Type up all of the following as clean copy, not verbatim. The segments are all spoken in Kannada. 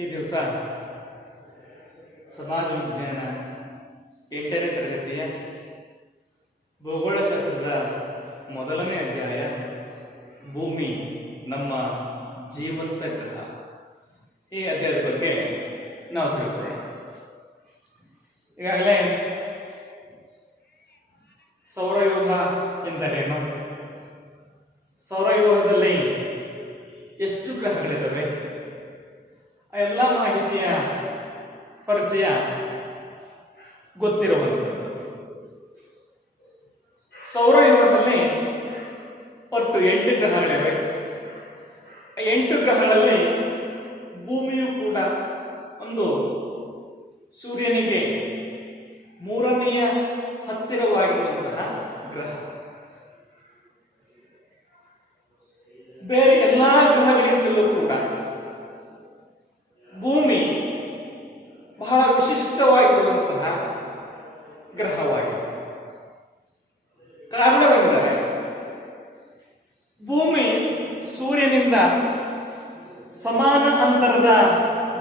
ಈ ದಿವಸ ಸಮಾಜ ವಿಜ್ಞಾನ 8ನೇ ತರಗತಿಯ ಭೂಗೋಳಶಾಸ್ತ್ರದ ಮೊದಲನೇ ಅಧ್ಯಾಯ ಭೂಮಿ ನಮ್ಮ ಜೀವಂತ ಗ್ರಹ. ಈ ಅಧ್ಯಾಯದ ಬಗ್ಗೆ ನಾವು ತಿಳ್ಕೊಳ್ಳೋಣ. ಈಗಾಗಲೇ ಸೌರವ್ಯೂಹ ಎಂದರೇನು, ಸೌರವ್ಯೂಹದಲ್ಲಿ ಎಷ್ಟು ಗ್ರಹಗಳಿದ್ದಾವೆ, ಆ ಎಲ್ಲ ಮಾಹಿತಿಯ ಪರಿಚಯ ಗೊತ್ತಿರುವಂಥದ್ದು. ಸೌರವ್ಯೂಹದಲ್ಲಿ ಒಟ್ಟು 8 ಗ್ರಹಗಳಿವೆ. 8 ಗ್ರಹಗಳಲ್ಲಿ ಭೂಮಿಯು ಕೂಡ ಒಂದು ಸೂರ್ಯನಿಗೆ 3ನೇ ಹತ್ತಿರವಾಗಿರುವಂತಹ ಗ್ರಹ. ಬೇರೆ ಎಲ್ಲಾ ಗ್ರಹಗಳಿಂದಲೂ ಕೂಡ ಭೂಮಿ ಬಹಳ ವಿಶಿಷ್ಟವಾಗಿರುವಂತಹ ಗ್ರಹವಾಗಿದೆ. ಕಾರಣವೆಂದರೆ ಭೂಮಿ ಸೂರ್ಯನಿಂದ ಸಮಾನ ಅಂತರದ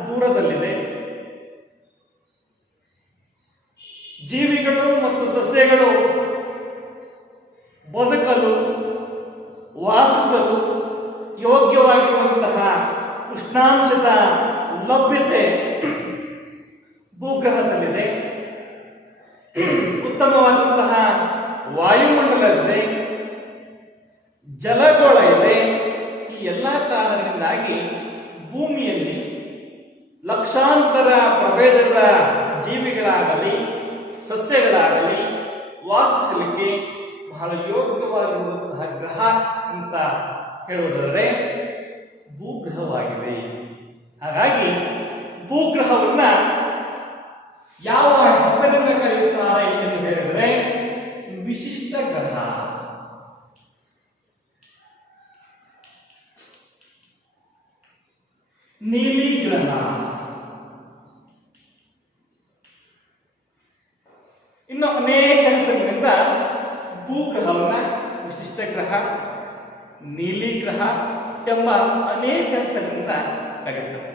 ದೂರದಲ್ಲಿದೆ. ಜೀವಿಗಳು ಮತ್ತು ಸಸ್ಯಗಳು ಬದುಕಲು ವಾಸಿಸಲು ಯೋಗ್ಯವಾಗಿರುವಂತಹ ಉಷ್ಣಾಂಶದ ಲಭ್ಯತೆ ಭೂಗ್ರಹದಲ್ಲಿದೆ. ಉತ್ತಮವಾದಂತಹ ವಾಯುಮಂಡಲವಿದೆ, ಜಲಗೋಳ ಇದೆ. ಈ ಎಲ್ಲ ಕಾರಣದಿಂದಾಗಿ ಭೂಮಿಯಲ್ಲಿ ಲಕ್ಷಾಂತರ ಪ್ರಭೇದದ ಜೀವಿಗಳಾಗಲಿ ಸಸ್ಯಗಳಾಗಲಿ ವಾಸಿಸಲಿಕ್ಕೆ ಬಹಳ ಯೋಗ್ಯವಾಗಿರುವಂತಹ ಗ್ರಹ ಅಂತ ಹೇಳುವುದಾದರೆ ಭೂಗ್ರಹವಾಗಿದೆ. ಹಾಗಾಗಿ ಭೂಗ್ರಹವನ್ನ ಯಾವ ಹೆಸರಿನ ಕರೆಯುತ್ತಾರೆ ಎಂದು ಹೇಳಿದರೆ ವಿಶಿಷ್ಟ ಗ್ರಹ. ನೀಲಿ ಗ್ರಹ, ಇನ್ನು ಅನೇಕ ಹೆಸರಿನಿಂದ ಭೂಗ್ರಹವನ್ನ ವಿಶಿಷ್ಟ ಗ್ರಹ, ನೀಲಿ ಗ್ರಹ ಎಂಬ ಅನೇಕ ಹೆಸರಿನಿಂದ ಕರೀತಾರೆ.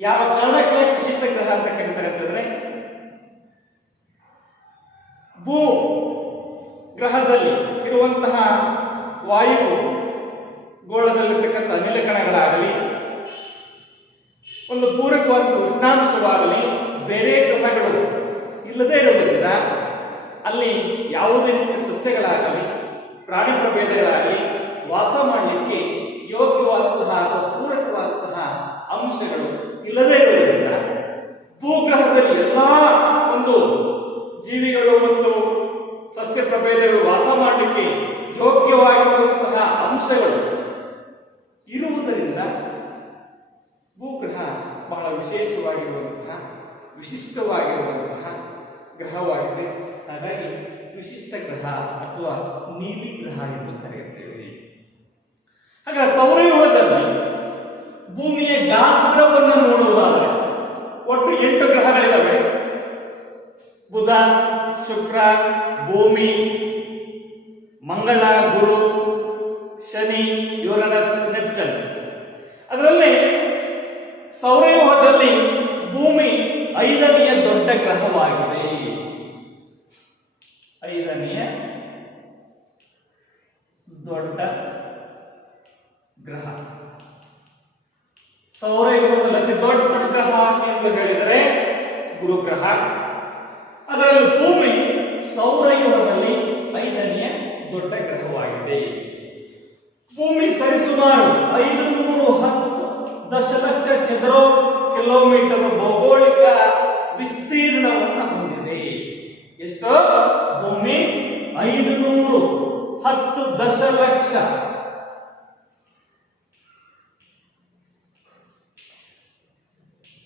ಯಾವ ಕಾರಣಕ್ಕೆ ವಿಶಿಷ್ಟ ಗ್ರಹ ಅಂತ ಕರೀತಾರೆ ಅಂತಂದ್ರೆ, ಭೂ ಗ್ರಹದಲ್ಲಿ ಇರುವಂತಹ ವಾಯು ಗೋಳದಲ್ಲಿರ್ತಕ್ಕಂಥ ಅನಿಲ ಕಣಗಳಾಗಲಿ ಒಂದು ಪೂರಕವಾದ ಉಷ್ಣಾಂಶವಾಗಲಿ ಬೇರೆ ಗ್ರಹಗಳು ಇಲ್ಲದೇ ಇರುವುದರಿಂದ ಅಲ್ಲಿ ಯಾವುದೇ ರೀತಿಯ ಸಸ್ಯಗಳಾಗಲಿ ಪ್ರಾಣಿ ಪ್ರಭೇದಗಳಾಗಲಿ ವಾಸ ಮಾಡಲಿಕ್ಕೆ ಯೋಗ್ಯವಾದಂತಹ ಅಥವಾ ಪೂರಕವಾದಂತಹ ಅಂಶಗಳು ಇಲ್ಲದೇ ಇರುವುದರಿಂದ ಭೂಗ್ರಹದಲ್ಲಿ ಎಲ್ಲ ಒಂದು ಜೀವಿಗಳು ಮತ್ತು ಸಸ್ಯ ಪ್ರಭೇದಗಳು ವಾಸ ಮಾಡಲಿಕ್ಕೆ ಯೋಗ್ಯವಾಗಿರುವಂತಹ ಅಂಶಗಳು ಇರುವುದರಿಂದ ಭೂಗ್ರಹ ಬಹಳ ವಿಶೇಷವಾಗಿರುವಂತಹ ವಿಶಿಷ್ಟವಾಗಿರುವಂತಹ ಗ್ರಹವಾಗಿದೆ. ಹಾಗಾಗಿ ವಿಶಿಷ್ಟ ಗ್ರಹ ಅಥವಾ ನೀಲಿ ಗ್ರಹ ಎಂದು ಕರೆಯುತ್ತೇವೆ. ಹಾಗಾದರೆ ಸೌರವ್ಯೂಹದಲ್ಲಿ ಭೂಮಿಯ ಗಾತ್ರವನ್ನು ನೋಡುವುದಾದರೆ ಒಟ್ಟು 8 ಗ್ರಹಗಳಿದ್ದಾವೆ. ಬುಧ, ಶುಕ್ರ, ಭೂಮಿ, ಮಂಗಳ, ಗುರು, ಶನಿ, ಯುರೇನಸ್, ನೆಪ್ಚೂನ್. ಅದರಲ್ಲಿ ಸೌರವ್ಯೂಹದಲ್ಲಿ ಭೂಮಿ 5ನೇ ದೊಡ್ಡ ಗ್ರಹವಾಗಿದೆ. 5ನೇ ದೊಡ್ಡ ಗ್ರಹ. ಸೌರವ್ಯೂಹದಲ್ಲಿ ಅತಿ ದೊಡ್ಡ ಗ್ರಹ ಎಂದು ಹೇಳಿದರೆ ಗುರುಗ್ರಹ. ಅದರಲ್ಲಿ ಭೂಮಿ ಸೌರವ್ಯೂಹದಲ್ಲಿ 5ನೇ ದೊಡ್ಡ ಗ್ರಹವಾಗಿದೆ. ಭೂಮಿ ಸರಿಸುಮಾರು 510 ದಶಲಕ್ಷ ಚದರ ಕಿಲೋಮೀಟರ್ ಭೌಗೋಳಿಕ ವಿಸ್ತೀರ್ಣವನ್ನು ಹೊಂದಿದೆ. ಎಷ್ಟು? ಭೂಮಿ 510 ದಶಲಕ್ಷ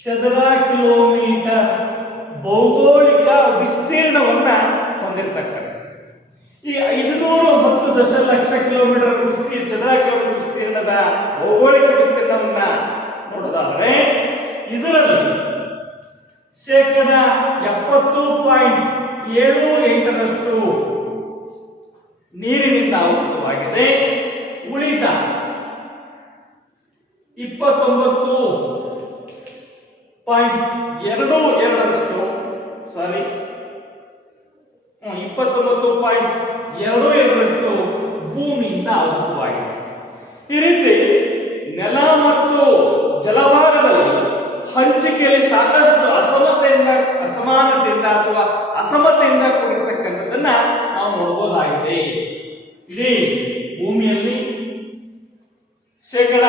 ಚದರ ಕಿಲೋಮೀಟರ್ ಭೌಗೋಳಿಕ ವಿಸ್ತೀರ್ಣವನ್ನ ಹೊಂದಿರತಕ್ಕಂಥ ಈ 510 ದಶಲಕ್ಷ ಕಿಲೋಮೀಟರ್ ಚದರ ಕಿಲೋಮೀಟರ್ ವಿಸ್ತೀರ್ಣದ ಭೌಗೋಳಿಕ ವಿಸ್ತೀರ್ಣವನ್ನ ನೋಡೋದಾದರೆ ಇದರಲ್ಲಿ 70.78% ನೀರಿನಿಂದ ಆವೃತವಾಗಿದೆ. ಉಳಿದ 29 29.22 ಸಾರಿ 29.22 ಭೂಮಿಯಿಂದ ಆವೃತವಾಗಿದೆ. ಈ ರೀತಿ ನೆಲ ಮತ್ತು ಜಲಭಾಗದಲ್ಲಿ ಹಂಚಿಕೆಯಲ್ಲಿ ಸಾಕಷ್ಟು ಅಸಮಾನತೆಯಿಂದ ಅಥವಾ ಅಸಮತೆಯಿಂದ ಕೂಡಿರ್ತಕ್ಕಂಥದ್ದನ್ನ ನಾವು ನೋಡಬಹುದಾಗಿದೆ. ಇಡೀ ಭೂಮಿಯಲ್ಲಿ ಶೇಕಡ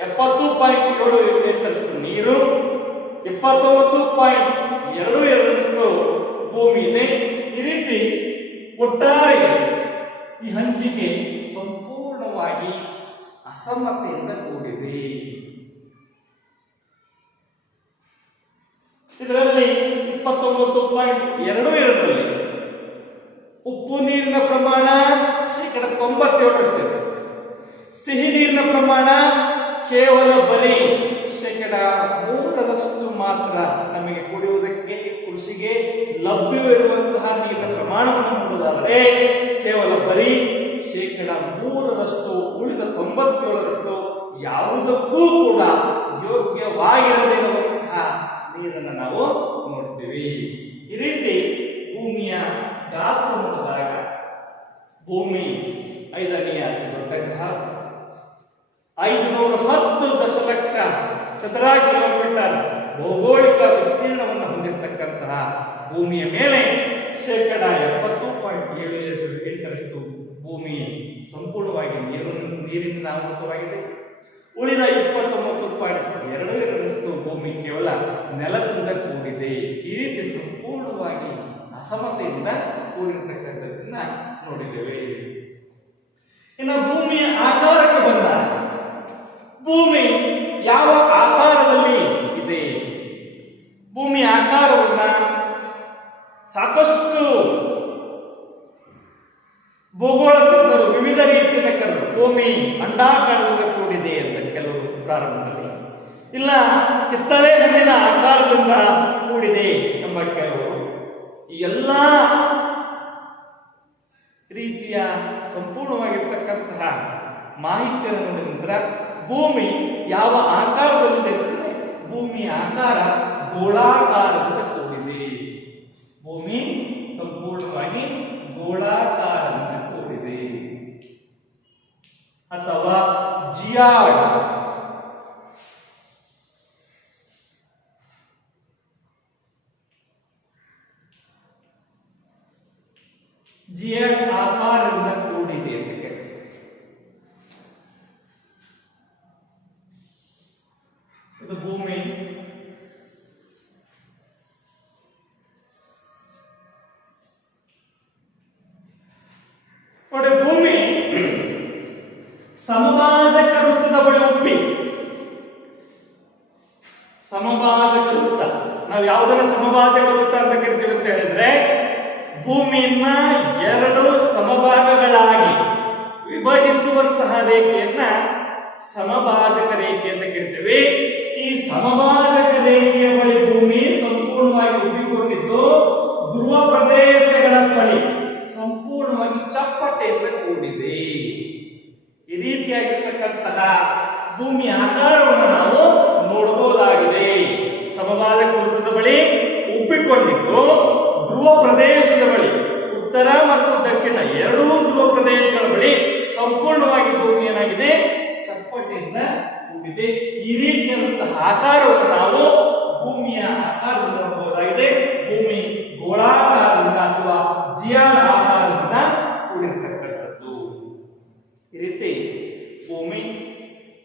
70.78 ನೀರು, 29.22 ಭೂಮಿ ಇದೆ. ಈ ರೀತಿ ಒಟ್ಟಾರೆ ಈ ಹಂಚಿಕೆ ಸಂಪೂರ್ಣವಾಗಿ ಅಸಮತೆಯಿಂದ ಕೂಡಿದೆ. ಇದರಲ್ಲಿ 29.22ರಲ್ಲಿ ಉಪ್ಪು ನೀರಿನ ಪ್ರಮಾಣ ಶೇಕಡ 97 ಇದೆ. ಸಿಹಿ ನೀರಿನ ಪ್ರಮಾಣ ಕೇವಲ ಬರೀ ಶೇಕಡ 3 ಮಾತ್ರ ನಮಗೆ ಕುಡಿಯುವುದಕ್ಕೆ ಕೃಷಿಗೆ ಲಭ್ಯವಿರುವಂತಹ ನೀರಿನ ಪ್ರಮಾಣವನ್ನು ನೋಡುವುದಾದರೆ ಕೇವಲ ಬರೀ ಶೇಕಡ 3 ಉಳಿದ 97 ಯಾವುದಕ್ಕೂ ಕೂಡ ಯೋಗ್ಯವಾಗಿರದೇ ಇರುವಂತಹ ನೀರನ್ನು ನಾವು ನೋಡ್ತೀವಿ. ಈ ರೀತಿ ಭೂಮಿಯ ಗಾತ್ರ ನೋಡಿದಾಗ ಭೂಮಿ 5ನೇ ಅತಿ ದೊಡ್ಡ ಗ್ರಹ, 510 ದಶಲಕ್ಷ ಚದರ ಕಿಲೋಮೀಟರ್ ಭೌಗೋಳಿಕ ವಿಸ್ತೀರ್ಣವನ್ನು ಹೊಂದಿರತಕ್ಕಂತಹ ಭೂಮಿಯ ಮೇಲೆ ಶೇಕಡ 70.78 ಭೂಮಿ ಸಂಪೂರ್ಣವಾಗಿ ನೀರಿನಿಂದ ಆವೃತವಾಗಿದೆ. ಉಳಿದ 29.22 ಭೂಮಿ ಕೇವಲ ನೆಲದಿಂದ ಕೂಡಿದೆ. ಈ ರೀತಿ ಸಂಪೂರ್ಣವಾಗಿ ಅಸಮತೆಯಿಂದ ಕೂಡಿರತಕ್ಕಂಥದ್ದನ್ನ ನೋಡಿದ್ದೇವೆ. ಇನ್ನು ಭೂಮಿಯ ಆಕಾರಕ್ಕೆ ಬಂದಾಗ ಭೂಮಿ ಯಾವ ಆಕಾರದಲ್ಲಿ ಇದೆ? ಭೂಮಿಯ ಆಕಾರವನ್ನ ಸಾಕಷ್ಟು ಭೂಗೋಳ ತಜ್ಞರು ವಿವಿಧ ರೀತಿಯಿಂದ ಕರೆದು ಭೂಮಿ ಅಂಡಾಕಾರದಿಂದ ಕೂಡಿದೆ ಅಂತ ಕೆಲವರು ಪ್ರಾರಂಭದಲ್ಲಿ, ಇಲ್ಲ ಕಿತ್ತಳೆ ಹಣ್ಣಿನ ಆಕಾರದಿಂದ ಕೂಡಿದೆ ಎಂಬ ಕೆಲವರು, ಈ ಎಲ್ಲ ರೀತಿಯ ಸಂಪೂರ್ಣವಾಗಿರ್ತಕ್ಕಂತಹ ಮಾಹಿತಿಯನ್ನು ನೋಡಿದ ನಂತರ ಭೂಮಿ ಯಾವ ಆಕಾರದಲ್ಲಿದೆ ಅಂದರೆ ಭೂಮಿಯ ಆಕಾರ ಗೋಳಾಕಾರದಿಂದ ಕೂಡಿದೆ. ಭೂಮಿ ಸಂಪೂರ್ಣವಾಗಿ ಗೋಳಾಕಾರದಿಂದ ಕೂಡಿದೆ ಅಥವಾ ಜಿಯಾಡ್ ಆಕಾರದಿಂದ ಕೂಡಿದೆ ಅಂತ ಕರೀತಾರೆ. ಇದು ಭೂಮಿ ನೋಡಿ. ಭೂಮಿ ಸಮಭಾಜಕ ವೃತ್ತದ ಬಳಿ ಉಪ್ಪಿ, ಸಮಭಾಜಕ ವೃತ್ತ ನಾವು ಯಾವುದನ್ನ ಸಮಭಾಜಕ ವೃತ್ತ ಅಂತ ಕರಿತೀವಿ ಅಂತ ಹೇಳಿದ್ರೆ ಭೂಮಿಯನ್ನ 2 ಸಮಭಾಗಗಳಾಗಿ ವಿಭಜಿಸುವಂತಹ ರೇಖೆಯನ್ನ ಸಮಭಾಜಕ ರೇಖೆ ಅಂತ ಕರಿತೇವೆ. ಈ ಸಮಭಾಜಕ ರೇಖೆಯ ಬಳಿ ಭೂಮಿ ಸಂಪೂರ್ಣವಾಗಿ ಉಬ್ಬಿಕೊಂಡಿದ್ದು ಧ್ರುವ ಪ್ರದೇಶಗಳ ಬಳಿ ಸಂಪೂರ್ಣವಾಗಿ ಚಪ್ಪಟೆಯಿಂದ ಕೂಡಿದೆ. ಈ ರೀತಿಯಾಗಿರ್ತಕ್ಕಂತಹ ಭೂಮಿಯ ಆಕಾರವನ್ನು ನಾವು ನೋಡಬಹುದಾಗಿದೆ. ಸಮಭಾಜಕ ವೃತ್ತದ ಬಳಿ ಉಬ್ಬಿಕೊಂಡಿದ್ದು ಧ್ರುವ ಪ್ರದೇಶದ ಬಳಿ ಉತ್ತರ ಮತ್ತು ದಕ್ಷಿಣ 2 ಧ್ರುವ ಪ್ರದೇಶಗಳ ಬಳಿ ಸಂಪೂರ್ಣವಾಗಿ ಭೂಮಿ ಏನಾಗಿದೆ, ಚಪ್ಪಟೆಯಿಂದ ಕೂಡಿದೆ. ಈ ರೀತಿಯಾದಂತಹ ಆಕಾರವನ್ನು ನಾವು ಭೂಮಿಯ ಆಕಾರವನ್ನು ನೋಡಬಹುದಾಗಿದೆ. ಭೂಮಿ ಗೋಳಾಕಾರದಿಂದ ಅಥವಾ ಜಿಯಾಡ್ ಆಕಾರದಿಂದ ಕೂಡಿರತಕ್ಕಂಥದ್ದು. ಈ ರೀತಿ ಭೂಮಿ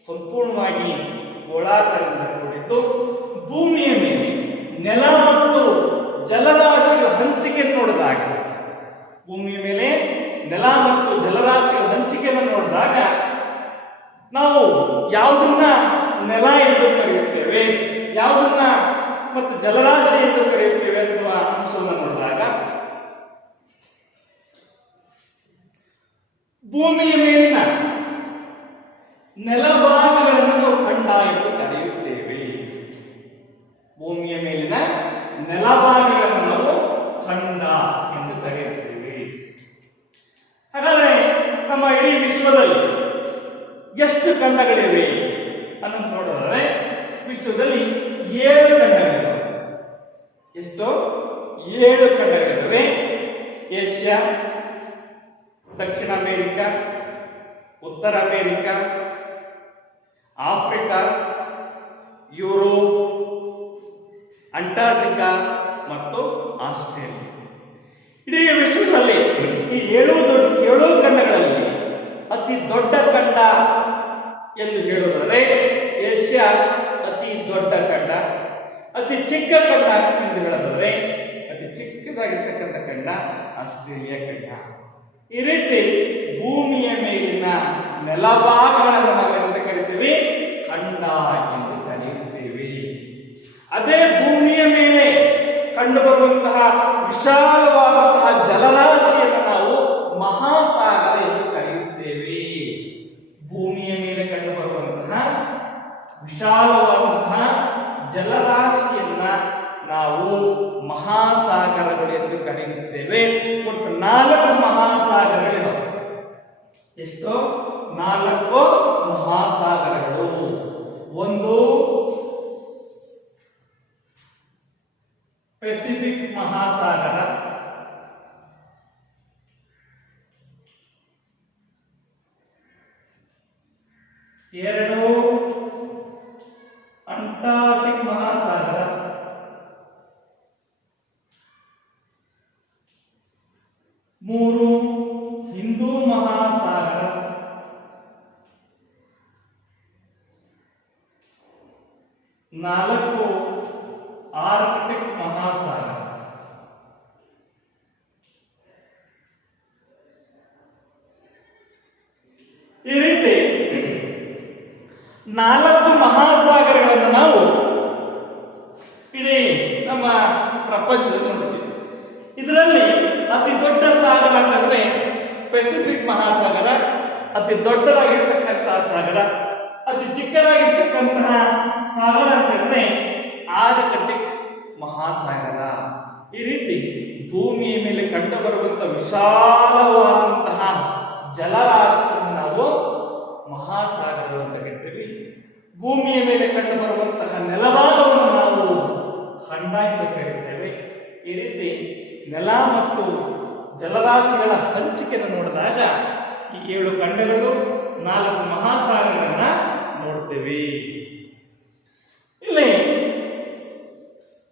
ಸಂಪೂರ್ಣವಾಗಿ ಗೋಳಾಕಾರದಿಂದ ಕೂಡಿದ್ದು ಭೂಮಿಯ ಮೇಲೆ ನೆಲ ಮತ್ತು ಜಲರಾಶಿಗಳ ಹಂಚಿಕೆಯನ್ನು ನೋಡಿದಾಗ, ಭೂಮಿಯ ಮೇಲೆ ನೆಲ ಮತ್ತು ಜಲರಾಶಿಗಳ ಹಂಚಿಕೆಯನ್ನು ನೋಡಿದಾಗ ನಾವು ಯಾವುದನ್ನ ನೆಲ ಎಂದು ಕರೆಯುತ್ತೇವೆ, ಯಾವುದನ್ನ ಮತ್ತು ಜಲರಾಶಿ ಎಂದು ಕರೆಯುತ್ತೇವೆ ಎನ್ನುವ ಅಂಶವನ್ನು ನೋಡಿದಾಗ ಭೂಮಿಯ ಮೇಲಿನ ನೆಲಭಾಗಗಳನ್ನು ನಾವು ಖಂಡ ಎಂದು ಕರೆಯುತ್ತೇವೆ. ಭೂಮಿಯ ಮೇಲಿನ ನೆಲಭಾಗಗಳನ್ನು ನಾವು ಖಂಡ ಎಂದು ಕರೆಯುತ್ತೇವೆ. ಹಾಗಾದರೆ ನಮ್ಮ ಇಡೀ ವಿಶ್ವದಲ್ಲಿ ಎಷ್ಟು ಖಂಡಗಳಿವೆ ಅನ್ನೋದು ನೋಡಿದರೆ ವಿಶ್ವದಲ್ಲಿ 7 ಖಂಡಗಳಿವೆ. ಎಷ್ಟು? 7 ಖಂಡಗಳಿವೆ. ಏಷ್ಯಾ, ದಕ್ಷಿಣ ಅಮೆರಿಕ, ಉತ್ತರ ಅಮೆರಿಕ, ಆಫ್ರಿಕಾ, ಯುರೋಪ್, ಅಂಟಾರ್ಟಿಕಾ ಮತ್ತು ಆಸ್ಟ್ರೇಲಿಯಾ. ಇಡೀ ವಿಶ್ವದಲ್ಲಿ ಈ 7 ಖಂಡಗಳಲ್ಲಿ ಅತಿ ದೊಡ್ಡ ಖಂಡ ಎಂದು ಹೇಳುವುದಾದರೆ ಏಷ್ಯಾ ಅತಿ ದೊಡ್ಡ ಖಂಡ. ಅತಿ ಚಿಕ್ಕ ಖಂಡ ಎಂದು ಹೇಳೋದಾದರೆ ಅತಿ ಚಿಕ್ಕದಾಗಿರ್ತಕ್ಕಂಥ ಖಂಡ ಆಸ್ಟ್ರೇಲಿಯಾ ಖಂಡ. ಈ ರೀತಿ ಭೂಮಿಯ ಮೇಲಿನ ನೆಲಭಾಗಗಳನ್ನು ನಾವೇನಂತ ಕರಿತೀವಿ? ಖಂಡ ಎಂದು ಕರೆಯುತ್ತೇವೆ. ಅದೇ ಭೂಮಿಯ ಮೇಲೆ ಕಂಡುಬರುವಂತಹ ವಿಶಾಲವಾದಂತಹ ಜಲರಾಶಿಯನ್ನು ನಾವು ಮಹಾಸಾಗರ ಎಂದು ಕರೆಯುತ್ತೇವೆ. ಭೂಮಿಯ ಮೇಲೆ ಕಂಡುಬರುವಂತಹ ವಿಶಾಲವಾದಂತಹ ಜಲರಾಶಿಯನ್ನ ನಾವು ಮಹಾಸಾಗರಗಳು ಎಂದು ಕರೆಯುತ್ತೇವೆ. ಒಟ್ಟು 4 ಮಹಾಸಾಗರಗಳಿವೆ. ಎಷ್ಟು? 4 ಮಹಾಸಾಗರಗಳು. ಒಂದು ಪೆಸಿಫಿಕ್ ಮಹಾಸಾಗರ, ಎರಡು ಅಂಟಾರ್ಟಿಕ್ ಮಹಾಸಾಗರ, ಮೂರು ಹಿಂದೂ ಮಹಾಸಾಗರ, ನಾಲ್ಕು ಆರ್ಕ್ಟಿಕ್ ಮಹಾಸಾಗರ. ಈ ರೀತಿ 4 ಮಹಾಸಾಗರಗಳನ್ನು ನಾವು ಇಡೀ ನಮ್ಮ ಪ್ರಪಂಚದಲ್ಲಿ ನೋಡ್ತೀವಿ. ಇದರಲ್ಲಿ ಅತಿ ದೊಡ್ಡ ಸಾಗರ ಅಂತಂದ್ರೆ ಪೆಸಿಫಿಕ್ ಮಹಾಸಾಗರ, ಅತಿ ದೊಡ್ಡದಾಗಿರ್ತಕ್ಕಂತಹ ಸಾಗರ. ಅತಿ ಚಿಕ್ಕದಾಗಿರ್ತಕ್ಕಂತಹ ಸಾಗರ ಅಂತಂದ್ರೆ ಆರ್ಕ್ಟಿಕ್ ಮಹಾಸಾಗರ. ಈ ರೀತಿ ಭೂಮಿಯ ಮೇಲೆ ಕಂಡು ಬರುವಂತಹ ವಿಶಾಲವಾದಂತಹ ಜಲರಾಶಿಯನ್ನು ನಾವು ಮಹಾಸಾಗರಗಳು ಅಂತ ಕರಿತೀವಿ. ಭೂಮಿಯ ಮೇಲೆ ಕಂಡು ಬರುವಂತಹ ನೆಲಭಾಗವನ್ನು ನಾವು ಖಂಡ ಎಂದು ಕರೆಯುತ್ತೇವೆ. ಈ ರೀತಿ ನೆಲ ಮತ್ತು ಜಲರಾಶಿಗಳ ಹಂಚಿಕೆಯನ್ನು ನೋಡಿದಾಗ ಈ 7 ಖಂಡಗಳು 4 ಮಹಾಸಾಗರಗಳನ್ನ ನೋಡ್ತೇವೆ. ಇಲ್ಲಿ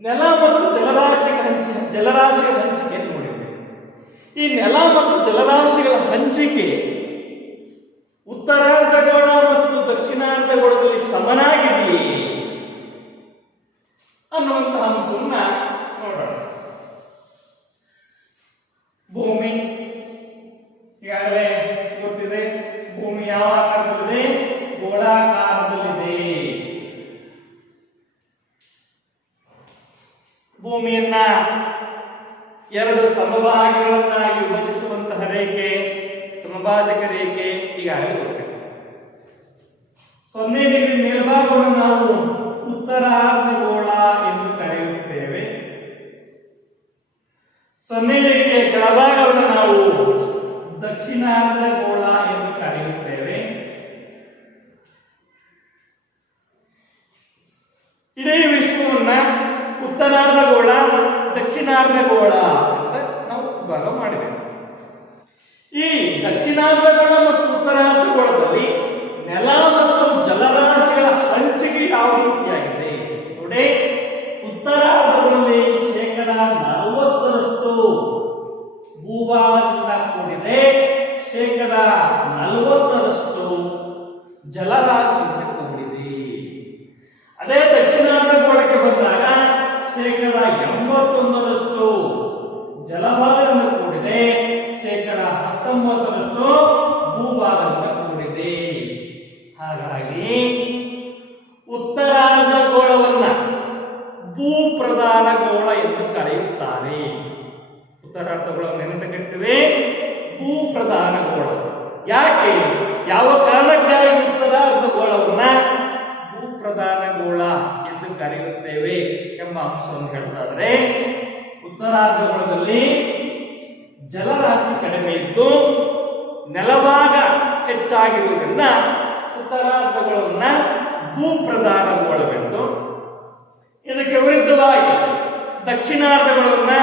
ನೆಲ ಮತ್ತು ಜಲರಾಶಿಗಳ ಹಂಚಿಕೆ ನೋಡಿದ್ದೇವೆ. ಈ ನೆಲ ಮತ್ತು ಜಲರಾಶಿಗಳ ಹಂಚಿಕೆ ಉತ್ತರಾರ್ಧಗೋಳ ಮತ್ತು ದಕ್ಷಿಣಾರ್ಧಗೋಳದಲ್ಲಿ ಸಮನಾಗಿದೆಯೇ ಅನ್ನುವಂತಹ ಅಂಶವನ್ನ ನೋಡೋಣ. ಭೂಮಿ ಈಗಾಗಲೇ ಗೊತ್ತಿದೆ. ಭೂಮಿ ಯಾವ ಆಕಾರದಲ್ಲಿದೆ? ಗೋಳಾಕಾರದಲ್ಲಿದೆ. ಭೂಮಿಯನ್ನ 2 ಸಮಭಾಗಗಳನ್ನಾಗಿ ವಿಭಜಿಸುವಂತಹ ರೇಖೆ ಸಮಭಾಜಕ ರೇಖೆ ಈಗಾಗಲೇ ಗೊತ್ತಿದೆ. 0 ಡಿಗ್ರಿ ಮೇಲ್ಭಾಗವನ್ನು ನಾವು ಉತ್ತರಾರ್ಧಗೋಳ ಎಂದು ಕರೆಯುತ್ತೇವೆ. 0 ಡಿಗ್ರಿಯ ಕೆಳಭಾಗವನ್ನು ನಾವು ದಕ್ಷಿಣಾರ್ಧಗೋಳ ಎಂದು ಕರೆಯುತ್ತೇವೆ. ಇಡೀ ವಿಶ್ವವನ್ನ ಉತ್ತರಾರ್ಧಗೋಳ ದಕ್ಷಿಣಾರ್ಧಗೋಳ ಅಂತ ನಾವು ಭಾಗ ಮಾಡಿದ್ದೇವೆ. ಈ ದಕ್ಷಿಣಾರ್ಧಗೋಳ ಮತ್ತು ಉತ್ತರಾರ್ಧಗೋಳದಲ್ಲಿ ನೆಲ ಮತ್ತು ಜಲರಾಶಿಗಳ ಹಂಚಿಕೆ ಯಾವ ರೀತಿಯಾಗಿದೆ ನೋಡಿ. ಉತ್ತರಾರ್ಧಗೋಳದಲ್ಲಿ 40% ಭೂಭಾಗದಿಂದ ಕೂಡಿದೆ, 40% ಜಲರಾಶಿಯಿಂದ ಕೂಡಿದೆ. ಅದೇ ದಕ್ಷಿಣಾರ್ಧಗೋಳಕ್ಕೆ ಬಂದಾಗ 81% ಜಲಭಾಗದಿಂದ ಕೂಡಿದೆ, 19% ಭೂಭಾಗದಿಂದ ಕೂಡಿದೆ. ಹಾಗಾಗಿ ಉತ್ತರಾರ್ಧಗೋಳವನ್ನ ಭೂಪ್ರಧಾನ ಗೋಳ ಎಂದು ಕರೆಯುತ್ತಾರೆ. ಉತ್ತರಾರ್ಧಗೋಳವನ್ನು ಏನಂತ ಕರಿತೀವಿ? ಭೂಪ್ರಧಾನ ಗೋಳ. ಯಾಕೆ? ಯಾವ ಕಾರಣಕ್ಕಾಗಿ ಉತ್ತರಾರ್ಧಗೋಳವನ್ನ ಭೂಪ್ರಧಾನ ಗೋಳ ಎಂದು ಕರೆಯುತ್ತೇವೆ ಎಂಬ ಅಂಶವನ್ನು ಹೇಳುತ್ತಾದರೆ, ಉತ್ತರಾರ್ಧಗೋಳದಲ್ಲಿ ಜಲರಾಶಿ ಕಡಿಮೆ ಇದ್ದು ನೆಲಭಾಗ ಹೆಚ್ಚಾಗಿರುವುದರಿಂದ ಉತ್ತರಾರ್ಧಗೋಳವನ್ನ ಭೂಪ್ರಧಾನ ಗೋಳವೆಂದು, ದಕ್ಷಿಣಾರ್ಧಗೋಳವನ್ನ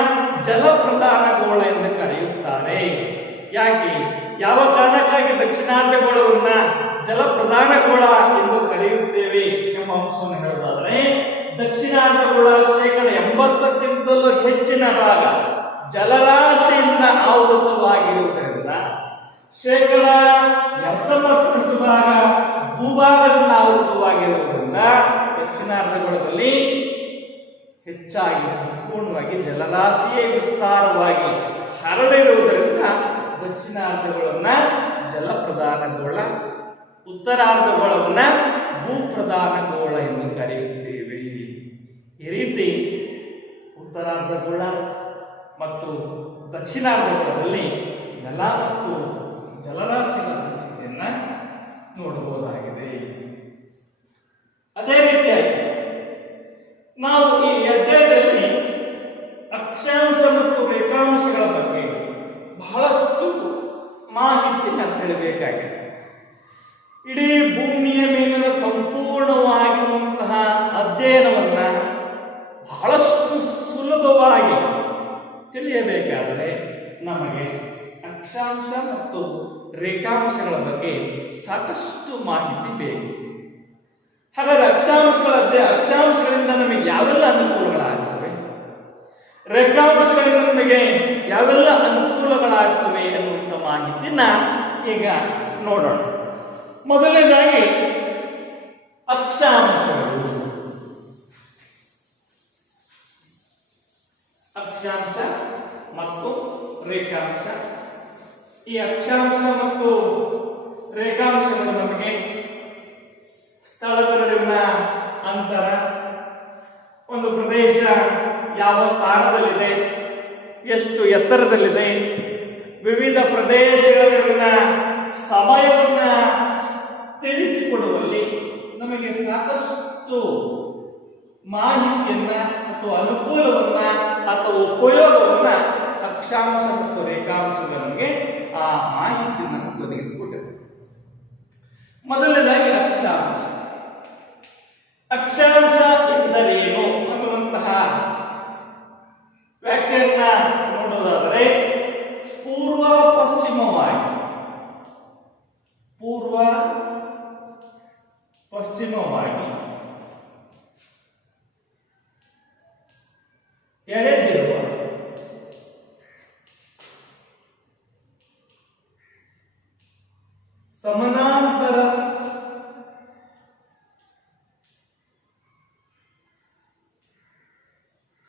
ಜಲಪ್ರಧಾನ ಗೋಳ ಎಂದು ಕರೆಯುತ್ತಾರೆ. ಯಾಕೆ, ಯಾವ ಕಾರಣಕ್ಕಾಗಿ ದಕ್ಷಿಣಾರ್ಧಗೋಳವನ್ನ ಜಲಪ್ರಧಾನ ಗೋಳ ಎಂದು ಕರೆಯುತ್ತೇವೆ ಎಂಬ ಅಂಶವನ್ನು ಹೇಳುವುದಾದರೆ, ದಕ್ಷಿಣಾರ್ಧಗೋಳ 80%ಕ್ಕಿಂತಲೂ ಹೆಚ್ಚಿನ ಭಾಗ ಜಲರಾಶಿಯಿಂದ ಆವೃತವಾಗಿರುವುದರಿಂದ 70% ಭಾಗ ಭೂಭಾಗದಿಂದ ಆವೃತವಾಗಿರುವುದರಿಂದ ದಕ್ಷಿಣಾರ್ಧಗೋಳದಲ್ಲಿ ಹೆಚ್ಚಾಗಿ ಸಂಪೂರ್ಣವಾಗಿ ಜಲರಾಶಿಯೇ ವಿಸ್ತಾರವಾಗಿ ಹರಡಿರುವುದರಿಂದ ದಕ್ಷಿಣಾರ್ಧಗೋಳವನ್ನ ಜಲಪ್ರಧಾನ ಗೋಳ, ಉತ್ತರಾರ್ಧಗೋಳವನ್ನ ಭೂಪ್ರಧಾನ ಗೋಳ ಎಂದು ಕರೆಯುತ್ತೇವೆ. ಈ ರೀತಿ ಉತ್ತರಾರ್ಧಗೋಳ ಮತ್ತು ದಕ್ಷಿಣಾರ್ಧಗೋಳದಲ್ಲಿ ನೆಲ ಮತ್ತು ಜಲರಾಶಿಗಳ ಹಂಚಿಕೆಯನ್ನ ನೋಡಬಹುದಾಗಿದೆ. ಅದೇ ರೀತಿಯಾಗಿ ನಾವು ಈ ಅಧ್ಯಾಯದಲ್ಲಿ ಅಕ್ಷಾಂಶ ಮತ್ತು ರೇಖಾಂಶಗಳ ಬಗ್ಗೆ ಬಹಳಷ್ಟು ಮಾಹಿತಿಯನ್ನು ತಿಳಿಬೇಕಾಗಿದೆ. ಇಡೀ ಭೂಮಿಯ ಮೇಲಿನ ಸಂಪೂರ್ಣವಾಗಿರುವಂತಹ ಅಧ್ಯಯನವನ್ನ ಬಹಳಷ್ಟು ಸುಲಭವಾಗಿ ತಿಳಿಯಬೇಕಾದರೆ ನಮಗೆ ಅಕ್ಷಾಂಶ ಮತ್ತು ರೇಖಾಂಶಗಳ ಬಗ್ಗೆ ಸಾಕಷ್ಟು ಮಾಹಿತಿ ಬೇಕು. ಹಾಗಾದರೆ ಅಕ್ಷಾಂಶಗಳಿಂದ ನಮಗೆ ಯಾವೆಲ್ಲ ಅನುಕೂಲಗಳಾಗ್ತವೆ, ರೇಖಾಂಶಗಳಿಂದ ನಮಗೆ ಯಾವೆಲ್ಲ ಅನುಕೂಲಗಳಾಗ್ತವೆ ಎನ್ನುವಂಥ ಮಾಹಿತಿನ ಈಗ ನೋಡೋಣ. ಮೊದಲನೇದಾಗಿ ಅಕ್ಷಾಂಶಗಳು. ಅಕ್ಷಾಂಶ ಮತ್ತು ರೇಖಾಂಶ. ಈ ಅಕ್ಷಾಂಶ ಮತ್ತು ರೇಖಾಂಶಗಳು ನಮಗೆ ಸ್ಥಳದ ನಡುವಿನ ಅಂತರ, ಒಂದು ಪ್ರದೇಶ ಯಾವ ಸ್ಥಾನದಲ್ಲಿದೆ, ಎಷ್ಟು ಎತ್ತರದಲ್ಲಿದೆ, ವಿವಿಧ ಪ್ರದೇಶಗಳ ನಡುವಿನ ಸಮಯವನ್ನ ತಿಳಿಸಿಕೊಡುವಲ್ಲಿ ನಮಗೆ ಸಾಕಷ್ಟು ಮಾಹಿತಿಯನ್ನ ಅಥವಾ ಅನುಕೂಲವನ್ನ ಅಥವಾ ಉಪಯೋಗವನ್ನ ಅಕ್ಷಾಂಶ ಮತ್ತು ರೇಖಾಂಶಗಳು ನಮಗೆ ಆ ಮಾಹಿತಿಯನ್ನು ಒದಗಿಸಿಕೊಟ್ಟಿದೆ. ಮೊದಲನೇದಾಗಿ ಅಕ್ಷಾಂಶ. ಅಕ್ಷಾಂಶ ಎಂದರೇನು ಅನ್ನುವಂತಹ ವ್ಯಾಖ್ಯೆಯನ್ನ ನೋಡೋದಾದರೆ, ಪೂರ್ವ ಪಶ್ಚಿಮವಾಗಿ ಎಳೆದಿರುವ ಸಮಾನಾಂತರ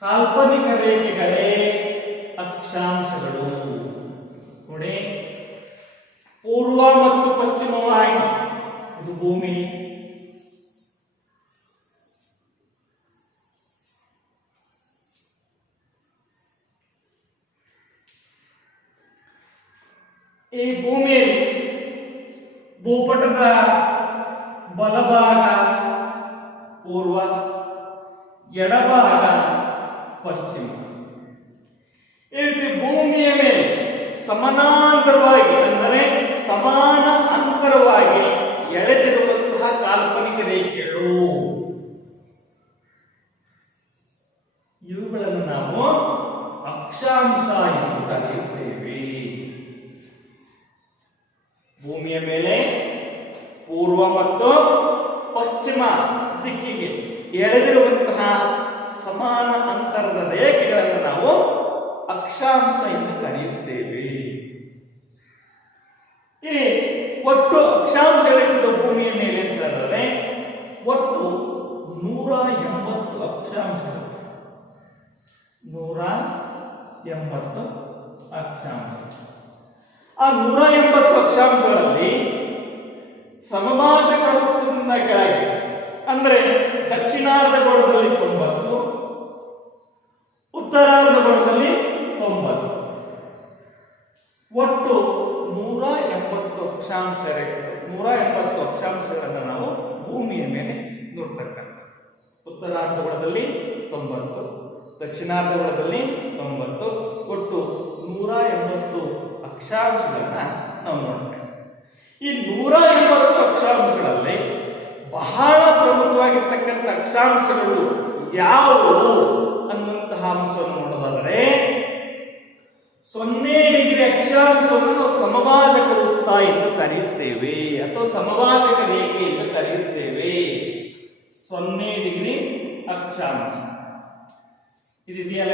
ಕಾಲ್ಪನಿಕ ರೇಖೆಗಳೇ ಅಕ್ಷಾಂಶಗಳು. ನೋಡಿ, ಪೂರ್ವ ಮತ್ತು ಪಶ್ಚಿಮವಾಗಿ ಇದು ಭೂಮಿ, ಈ ಭೂಮಿಯಲ್ಲಿ ಭೂಪಟದ ಬಲಭಾಗ ಪೂರ್ವ, ಎಡಭಾಗ ಪಶ್ಚಿಮ. ಈ ರೀತಿ ಭೂಮಿಯ ಮೇಲೆ ಸಮಾನಾಂತರವಾಗಿ ಅಂದರೆ ಸಮಾನ ಅಂತರವಾಗಿ ಎಳೆದಿರುವಂತಹ ಕಾಲ್ಪನಿಕ ರೇಖೆಗಳು, ಇವುಗಳನ್ನು ನಾವು ಅಕ್ಷಾಂಶ ಎಂದು ಕರೆಯುತ್ತೇವೆ. ಭೂಮಿಯ ಮೇಲೆ ಪೂರ್ವ ಮತ್ತು ಪಶ್ಚಿಮ ದಿಕ್ಕಿಗೆ ಎಳೆದಿರುವಂತಹ ಸಮಾನ ಅಂತರದ ರೇಖೆಗಳನ್ನು ನಾವು ಅಕ್ಷಾಂಶ ಎಂದು ಕರೆಯುತ್ತೇವೆ. ಈ ಒಟ್ಟು ಅಕ್ಷಾಂಶಗಳಿರ್ತದೆ ಭೂಮಿಯ ಮೇಲೆ ಅಂತಂದರೆ ಒಟ್ಟು 180 ಅಕ್ಷಾಂಶಗಳು. 180 ಅಕ್ಷಾಂಶ. ಆ 180 ಅಕ್ಷಾಂಶಗಳಲ್ಲಿ ಸಮಭಾಜಕ ವೃತ್ತದಿಂದ ಕೆಳಗೆ ಅಂದರೆ ದಕ್ಷಿಣಾರ್ಧಗೋಳದಲ್ಲಿ 90, ಉತ್ತರಾರ್ಧಗೋಳದಲ್ಲಿ 90, ಒಟ್ಟು 180 ಅಕ್ಷಾಂಶ ರೇಖೆಗಳು. 180 ಅಕ್ಷಾಂಶಗಳನ್ನು ನಾವು ಭೂಮಿಯ ಮೇಲೆ ನೋಡ್ತಕ್ಕಂಥ. ಉತ್ತರಾರ್ಧಗೋಳದಲ್ಲಿ 90, ದಕ್ಷಿಣಾರ್ಧಗೋಳದಲ್ಲಿ 90, ಒಟ್ಟು 180 ಅಕ್ಷಾಂಶಗಳನ್ನ ನಾವು ನೋಡ್ತೇವೆ. ಈ 180 ಅಕ್ಷಾಂಶಗಳಲ್ಲಿ ಬಹಳ ಪ್ರಮುಖವಾಗಿರ್ತಕ್ಕಂಥ ಅಕ್ಷಾಂಶಗಳು ಯಾವುವು ಅನ್ನುವಂತಹ ಇರುವಂತಹ ಅಂಶವನ್ನು ನೋಡೋದಾದರೆ 0 ಡಿಗ್ರಿ ಅಕ್ಷಾಂಶವನ್ನು ನಾವು ಸಮಭಾಜಕ ವೃತ್ತ ಎಂದು ಕರೆಯುತ್ತೇವೆ ಅಥವಾ ಸಮಭಾಜಕ ರೇಖೆ ಎಂದು ಕರೆಯುತ್ತೇವೆ. 0 ಡಿಗ್ರಿ ಅಕ್ಷಾಂಶ ಇದೆಯಲ್ಲ,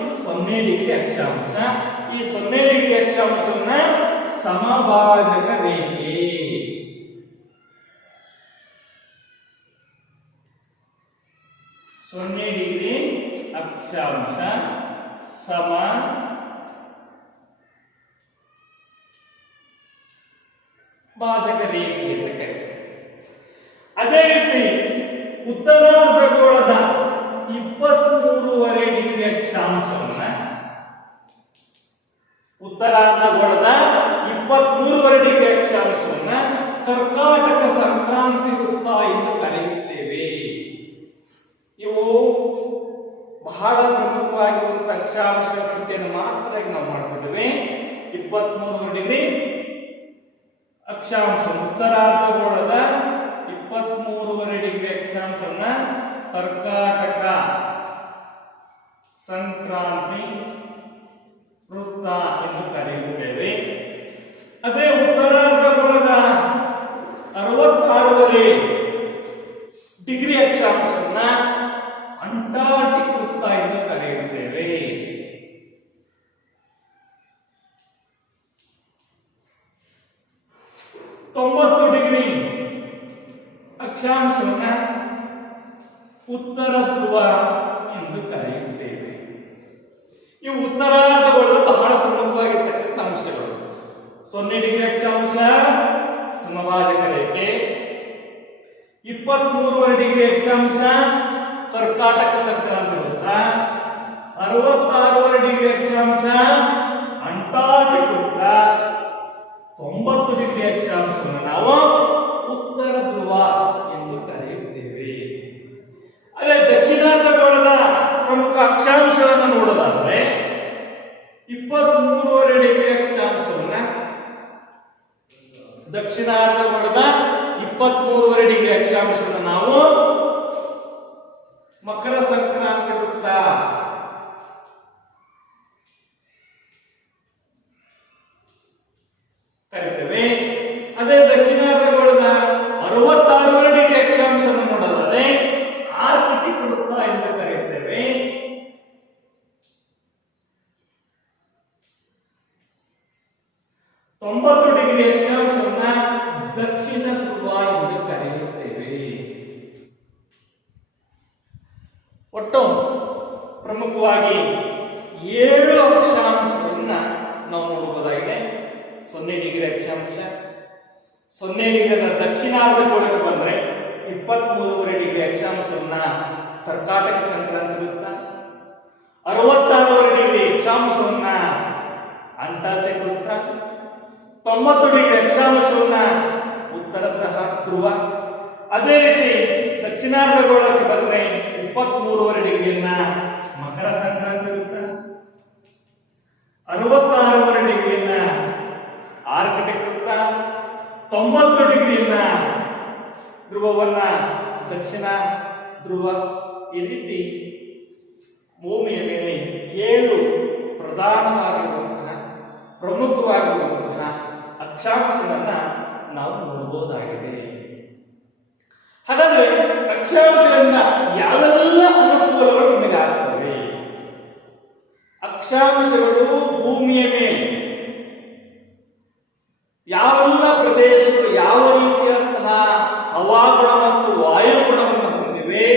ಇದು 0 ಡಿಗ್ರಿ ಅಕ್ಷಾಂಶ. ಈ 0 ಡಿಗ್ರಿ ಅಕ್ಷಾಂಶವನ್ನ ಸಮಭಾಜಕ ರೇಖೆ, ಸೊನ್ನೆ ಡಿಗ್ರಿ ಅಕ್ಷಾಂಶ ಸಮ ಭಾಜಕ ರೇಖೆ ಅಂತ ಕರೀತಾರೆ. ಅದೇ ರೀತಿ ಉತ್ತರಾರ್ಧಗೋಳದ 23.5 ಡಿಗ್ರಿ ಅಕ್ಷಾಂಶವನ್ನ, ಉತ್ತರಾರ್ಧಗೋಳದ 23.5 ಡಿಗ್ರಿ ಅಕ್ಷಾಂಶವನ್ನ ಕರ್ಕಾಟಕ ಸಂಕ್ರಾಂತಿ ವೃತ್ತ ಎಂದು ಕರೆಯುತ್ತೇವೆ. ಇವು ಬಹಳ ಪ್ರಮುಖವಾಗಿರುವಂತಹ ಅಕ್ಷಾಂಶಗಳ ಪಟ್ಟಿಯನ್ನು ಮಾತ್ರ ನಾವು ಮಾಡ್ತಿದ್ದೇವೆ. 23 ಡಿಗ್ರಿ ಅಕ್ಷಾಂಶ, ಉತ್ತರಾರ್ಧಗೋಳದ 23.5 ಡಿಗ್ರಿ ಅಕ್ಷಾಂಶವನ್ನ ಕರ್ಕಾಟಕ ಸಂಕ್ರಾಂತಿ ವೃತ್ತ ಎಂದು ಕರೆಯುತ್ತೇವೆ. ಅದೇ ಉತ್ತರಾರ್ಧಗೋಳದ 66.5 ಡಿಗ್ರಿ ಅಕ್ಷಾಂಶವನ್ನ ಅಂಟಾರ್ಟಿಕ್ ವೃತ್ತ ಎಂದು ಕರೆಯುತ್ತೇವೆ. 90 ಡಿಗ್ರಿ ಅಕ್ಷಾಂಶವನ್ನ ಉತ್ತರ ಧ್ರುವ ಎಂದು ಕರೆಯುತ್ತೇವೆ. ಇವು ಉತ್ತರಾರ್ಧಗೋಳದ ಬಹಳ ಪ್ರಮುಖವಾಗಿರ್ತಕ್ಕಂಥ ಅಂಶಗಳು. 0 ಡಿಗ್ರಿ ಅಕ್ಷಾಂಶ ಸಮಭಾಜಕ ರೇಖೆ, 23.5 ಡಿಗ್ರಿ ಅಕ್ಷಾಂಶ ಕರ್ಕಾಟಕ ಸಂಕ್ರಾಂತಿ ವೃತ್ತ, 66.5 ಡಿಗ್ರಿ ಅಕ್ಷಾಂಶ ಅಂಟಾರ್ಟಿಕ್ ವೃತ್ತ, 90 ಡಿಗ್ರಿ ಅಕ್ಷಾಂಶವನ್ನು ನಾವು ಉತ್ತರ ಧ್ರುವ ಎಂದು ಕರೆಯುತ್ತೇವೆ. ಅದೇ ದಕ್ಷಿಣಾರ್ಧಗೋಳದ ಪ್ರಮುಖ ಅಕ್ಷಾಂಶವನ್ನು ನೋಡೋದಾದ್ರೆ 23.5 ಡಿಗ್ರಿ ಅಕ್ಷಾಂಶವನ್ನ, ದಕ್ಷಿಣಾರ್ಧಗೋಳದ 23.5 ಡಿಗ್ರಿ ಅಕ್ಷಾಂಶವನ್ನು ನಾವು ಮಕರ ಸಂಕ್ರಾಂತಿ ವೃತ್ತ, ಕರೀತೇವೆ. ಅದೇ ದಕ್ಷಿಣಾರ್ಧಗೋಳದ 66.5 ಡಿಗ್ರಿ ಅಕ್ಷಾಂಶವನ್ನು ನೋಡೋದಾದ್ರೆ ಆರ್ಕಿಟಿಕ್ ವೃತ್ತ ಎಂದು ಕರೆಯುತ್ತೇವೆ. ತೊಂಬತ್ತು ಡಿಗ್ರಿ ಅಕ್ಷಾಂಶವನ್ನ ದಕ್ಷಿಣ ಧ್ರುವ ಎಂದು ಕರೆಯುತ್ತೇವೆ. ಒಟ್ಟು ಪ್ರಮುಖವಾಗಿ 7 ಅಕ್ಷಾಂಶವನ್ನ ನಾವು ನೋಡಬಹುದಾಗಿದೆ. 0 ಡಿಗ್ರಿ ಅಕ್ಷಾಂಶ, 0 ಡಿಗ್ರಿಯ ದಕ್ಷಿಣಾರ್ಧಗೋಳಕ್ಕೆ ಬಂದ್ರೆ 23.5 ಡಿಗ್ರಿ ಅಕ್ಷಾಂಶವನ್ನ ಕರ್ಕಾಟಕ ಸಂಕ್ರಾಂತಿ ವೃತ್ತ, 66.5 ಡಿಗ್ರಿ ಅಕ್ಷಾಂಶವನ್ನ ಅಂಟಾರ್ಟಿಕ್ ವೃತ್ತ, 90 ಡಿಗ್ರಿ ಅಕ್ಷಾಂಶವನ್ನ ಉತ್ತರ ಧ್ರುವ. ಅದೇ ರೀತಿ ದಕ್ಷಿಣಾರ್ಧಗೋಳಕ್ಕೆ ಬಂದ್ರೆ 23.5 ಡಿಗ್ರಿಯನ್ನ ಮಕರ ಸಂಕ್ರಾಂತಿ ವೃತ್ತ, 66.5 ಡಿಗ್ರಿಯನ್ನ ಆರ್ಕಿಟಿಕ್ ವೃತ್ತ, 90 ಡಿಗ್ರಿಯನ್ನ ಧ್ರುವವನ್ನ ದಕ್ಷಿಣ ಧ್ರುವ. ಈ ರೀತಿ ಭೂಮಿಯ ಮೇಲೆ 7 ಪ್ರಧಾನವಾಗಿರುವಂತಹ ಪ್ರಮುಖವಾಗಿರುವಂತಹ ಅಕ್ಷಾಂಶವನ್ನ ನಾವು ನೋಡಬಹುದಾಗಿದೆ. ಹಾಗಾದ್ರೆ ಅಕ್ಷಾಂಶದಿಂದ ಯಾವೆಲ್ಲ ಅನುಕೂಲಗಳು ನಮಗೆ ಆಗ್ತವೆ? ಅಕ್ಷಾಂಶಗಳು ಭೂಮಿಯ ಮೇಲೆ ಯಾವೆಲ್ಲ ಪ್ರದೇಶಗಳು ಯಾವ ರೀತಿಯಂತಹ ಹವಾಗುಣ ಮತ್ತು ವಾಯುಗುಣವನ್ನು ಹೊಂದಿವೆ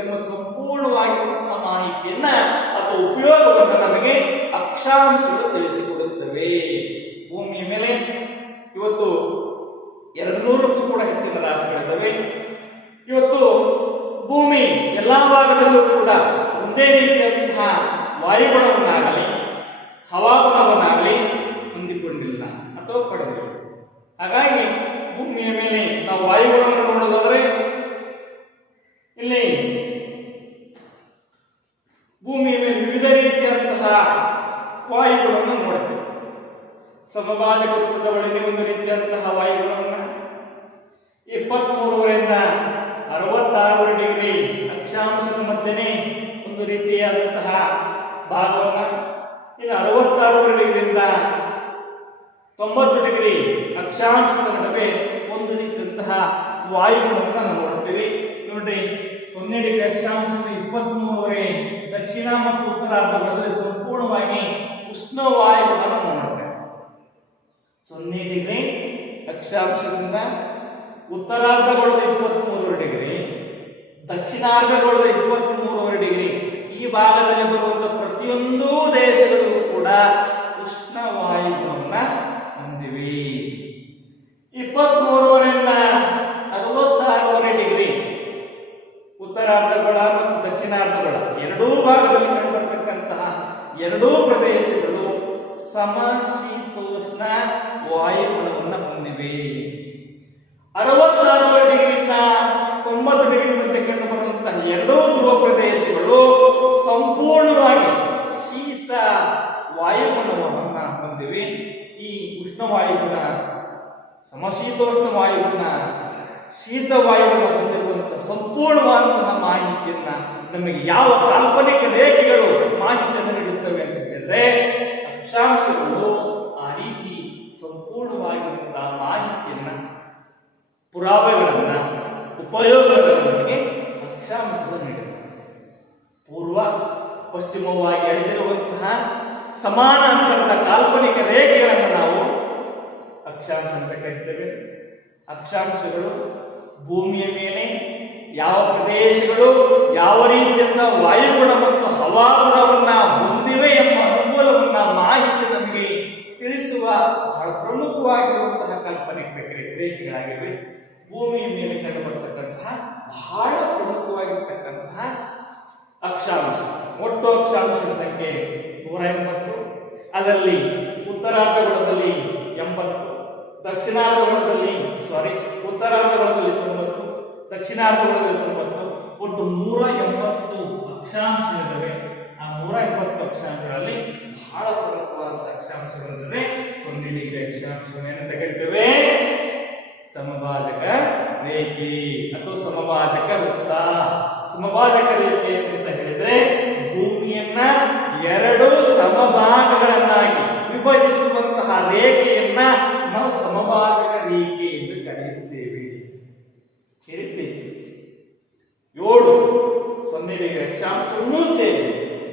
ಎಂಬ ಸಂಪೂರ್ಣವಾಗಿರುವಂತಹ ಮಾಹಿತಿಯನ್ನ ಅಥವಾ ಉಪಯೋಗವನ್ನು ನಮಗೆ ಅಕ್ಷಾಂಶಗಳು ತಿಳಿಸಿಕೊಡುತ್ತವೆ. ಭೂಮಿಯ ಮೇಲೆ ಇವತ್ತು 200ಕ್ಕೂ ಕೂಡ ಹೆಚ್ಚಿನ ರಾಶಿಗಳಿದ್ದಾವೆ. ಇವತ್ತು ಭೂಮಿ ಎಲ್ಲಾ ಭಾಗದಲ್ಲೂ ಕೂಡ ಒಂದೇ ರೀತಿಯಂತಹ ವಾಯುಗುಣವನ್ನಾಗಲಿ ಹವಾಗುಣವನ್ನಾಗಲಿ ಹೊಂದಿಕೊಂಡಿಲ್ಲ ಅಥವಾ ಪಡೆದಿಲ್ಲ. ಹಾಗಾಗಿ ಭೂಮಿಯ ಮೇಲೆ ನಾವು ವಾಯುಗುಣವನ್ನು ನೋಡೋದಾದ್ರೆ ಇಲ್ಲಿ ಭೂಮಿಯ ಮೇಲೆ ವಿವಿಧ ರೀತಿಯಂತಹ ವಾಯುಗುಣವನ್ನು ನೋಡುತ್ತೇವೆ. ಸಮಭಾಜಕ ವೃತ್ತದ ಒಳಗೆ ಒಂದು ರೀತಿಯಂತಹ ವಾಯುಗುಣವನ್ನ, 23ರಿಂದ 66 ಡಿಗ್ರಿ ಅಕ್ಷಾಂಶದ ಮಧ್ಯೆ ಒಂದು ರೀತಿಯಾದಂತಹ 66.5 90 ಡಿಗ್ರಿ ಅಕ್ಷಾಂಶದ ನಡುವೆ ಒಂದು ರೀತಿಯಂತಹ ವಾಯುಗುಣವನ್ನು ನಾವು ನೋಡ್ತೀವಿ. ನೋಡ್ರಿ, 0 ಡಿಗ್ರಿ ಅಕ್ಷಾಂಶದ 23.5 ದಕ್ಷಿಣ ಮತ್ತು ಉತ್ತರಾರ್ಧಗಳಲ್ಲಿ ಸಂಪೂರ್ಣವಾಗಿ ಉಷ್ಣ ವಾಯುಗುಣವನ್ನು ನಾವು ನೋಡ್ತೇವೆ. 0 ಡಿಗ್ರಿ ಅಕ್ಷಾಂಶದಿಂದ ಉತ್ತರಾರ್ಧಗೊಳ್ಳದ 23 ಡಿಗ್ರಿ, ದಕ್ಷಿಣಾರ್ಧಗೊಳ್ಳದ 23 ಡಿಗ್ರಿ, ಈ ಭಾಗದಲ್ಲಿ ಬರುವಂತಹ ಪ್ರತಿಯೊಂದು ದೇಶಗಳು ಕೂಡ ಉಷ್ಣ ವಾಯುಗುಣವನ್ನ ಹೊಂದಿವೆ. 23ರಿಂದ 66 ಡಿಗ್ರಿ ಉತ್ತರಾರ್ಧಗಳ ಮತ್ತು ದಕ್ಷಿಣಾರ್ಧಗಳ ಎರಡೂ ಭಾಗದಲ್ಲಿ ಕಂಡುಬರತಕ್ಕಂತಹ ಎರಡೂ ಪ್ರದೇಶಗಳು ಸಮಶೀತೋಷ್ಣ ವಾಯುಗುಣವನ್ನು ಹೊಂದಿವೆ. 66 ಡಿಗ್ರಿಯಿಂದ 90 ಡಿಗ್ರಿ ಮಧ್ಯೆ ಕಂಡುಬರುವಂತಹ ಎರಡೂ ಧ್ರುವ ಪ್ರದೇಶಗಳು ಸಂಪೂರ್ಣವಾಗಿ ಶೀತ ವಾಯುಗುಣವನ್ನು ಹೊಂದಿವೆ. ಈ ಉಷ್ಣ ವಾಯುಗುಣ, ಸಮಶೀತೋಷ್ಣ ವಾಯುಗುಣ, ಶೀತ ವಾಯುಗುಣ ಹೊಂದಿರುವಂತಹ ಸಂಪೂರ್ಣವಾದಂತಹ ಮಾಹಿತಿಯನ್ನ ನಮಗೆ ಯಾವ ಕಾಲ್ಪನಿಕ ರೇಖೆಗಳು ಮಾಹಿತಿಯನ್ನು ನೀಡುತ್ತವೆ ಅಂತ ಹೇಳಿದ್ರೆ, ಅಕ್ಷಾಂಶಗಳು ಆ ರೀತಿ ಸಂಪೂರ್ಣವಾಗಿರುವಂತಹ ಮಾಹಿತಿಯನ್ನ, ಪುರಾವೆಗಳನ್ನ, ಉಪಯೋಗಗಳಿಗೆ ಅಕ್ಷಾಂಶಗಳು ನೀಡುತ್ತವೆ. ಪೂರ್ವ ಪಶ್ಚಿಮವಾಗಿ ಎಳೆದಿರುವಂತಹ ಸಮಾನಾಂತರದ ಕಾಲ್ಪನಿಕ ರೇಖೆಗಳನ್ನು ನಾವು ಅಕ್ಷಾಂಶ ಅಂತ ಕರೀತೇವೆ. ಅಕ್ಷಾಂಶಗಳು ಭೂಮಿಯ ಮೇಲೆ ಯಾವ ಪ್ರದೇಶಗಳು ಯಾವ ರೀತಿಯಿಂದ ವಾಯುಗುಣ ಮತ್ತು ಹವಾಗುಣವನ್ನ ಹೊಂದಿವೆ ಎಂಬ ಅನುಕೂಲವನ್ನ ಮಾಹಿತಿ ನಮಗೆ ತಿಳಿಸುವ ಬಹಳ ಪ್ರಮುಖವಾಗಿರುವಂತಹ ಕಾಲ್ಪನಿಕ ರೇಖೆಗಳಾಗಿವೆ. ಭೂಮಿಯ ಮೇಲೆ ಕಂಡುಬರತಕ್ಕಂತಹ ಬಹಳ ಪ್ರಮುಖವಾಗಿರ್ತಕ್ಕಂತಹ ಅಕ್ಷಾಂಶ, ಒಟ್ಟು ಅಕ್ಷಾಂಶದ ಸಂಖ್ಯೆ 180. ಅದರಲ್ಲಿ ಉತ್ತರಾರ್ಧಗೊಳದಲ್ಲಿ 80, ಉತ್ತರಾರ್ಧಗೊಳದಲ್ಲಿ 90, ದಕ್ಷಿಣಾರ್ಧಗೊಳದಲ್ಲಿ 90, ಒಟ್ಟು 180 ಅಕ್ಷಾಂಶಗಳಿವೆ. ಆ 180 ಅಕ್ಷಾಂಶಗಳಲ್ಲಿ ಬಹಳ ಪ್ರಮುಖವಾದ ಅಕ್ಷಾಂಶಗಳಿವೆ. 0 ಡಿಗ್ರಿ ಅಕ್ಷಾಂಶವನ್ನು ತೆಗೆದುತ್ತೇವೆ ಸಮಭಾಜಕ ರೇಖೆ ಅಥವಾ ಸಮಭಾಜಕ ವೃತ್ತ. ಸಮಭಾಜಕ ರೇಖೆ ಅಂತ ಹೇಳಿದ್ರೆ ಭೂಮಿಯನ್ನ 2 ಸಮಭಾಗಗಳನ್ನಾಗಿ ವಿಭಜಿಸುವಂತಹ ರೇಖೆಯನ್ನ ನಾವು ಸಮಭಾಜಕ ರೇಖೆ ಎಂದು ಕರೆಯುತ್ತೇವೆ. 7 0 ಡಿಗ್ರಿ ಅಕ್ಷಾಂಶವನ್ನೂ ಸೇರಿ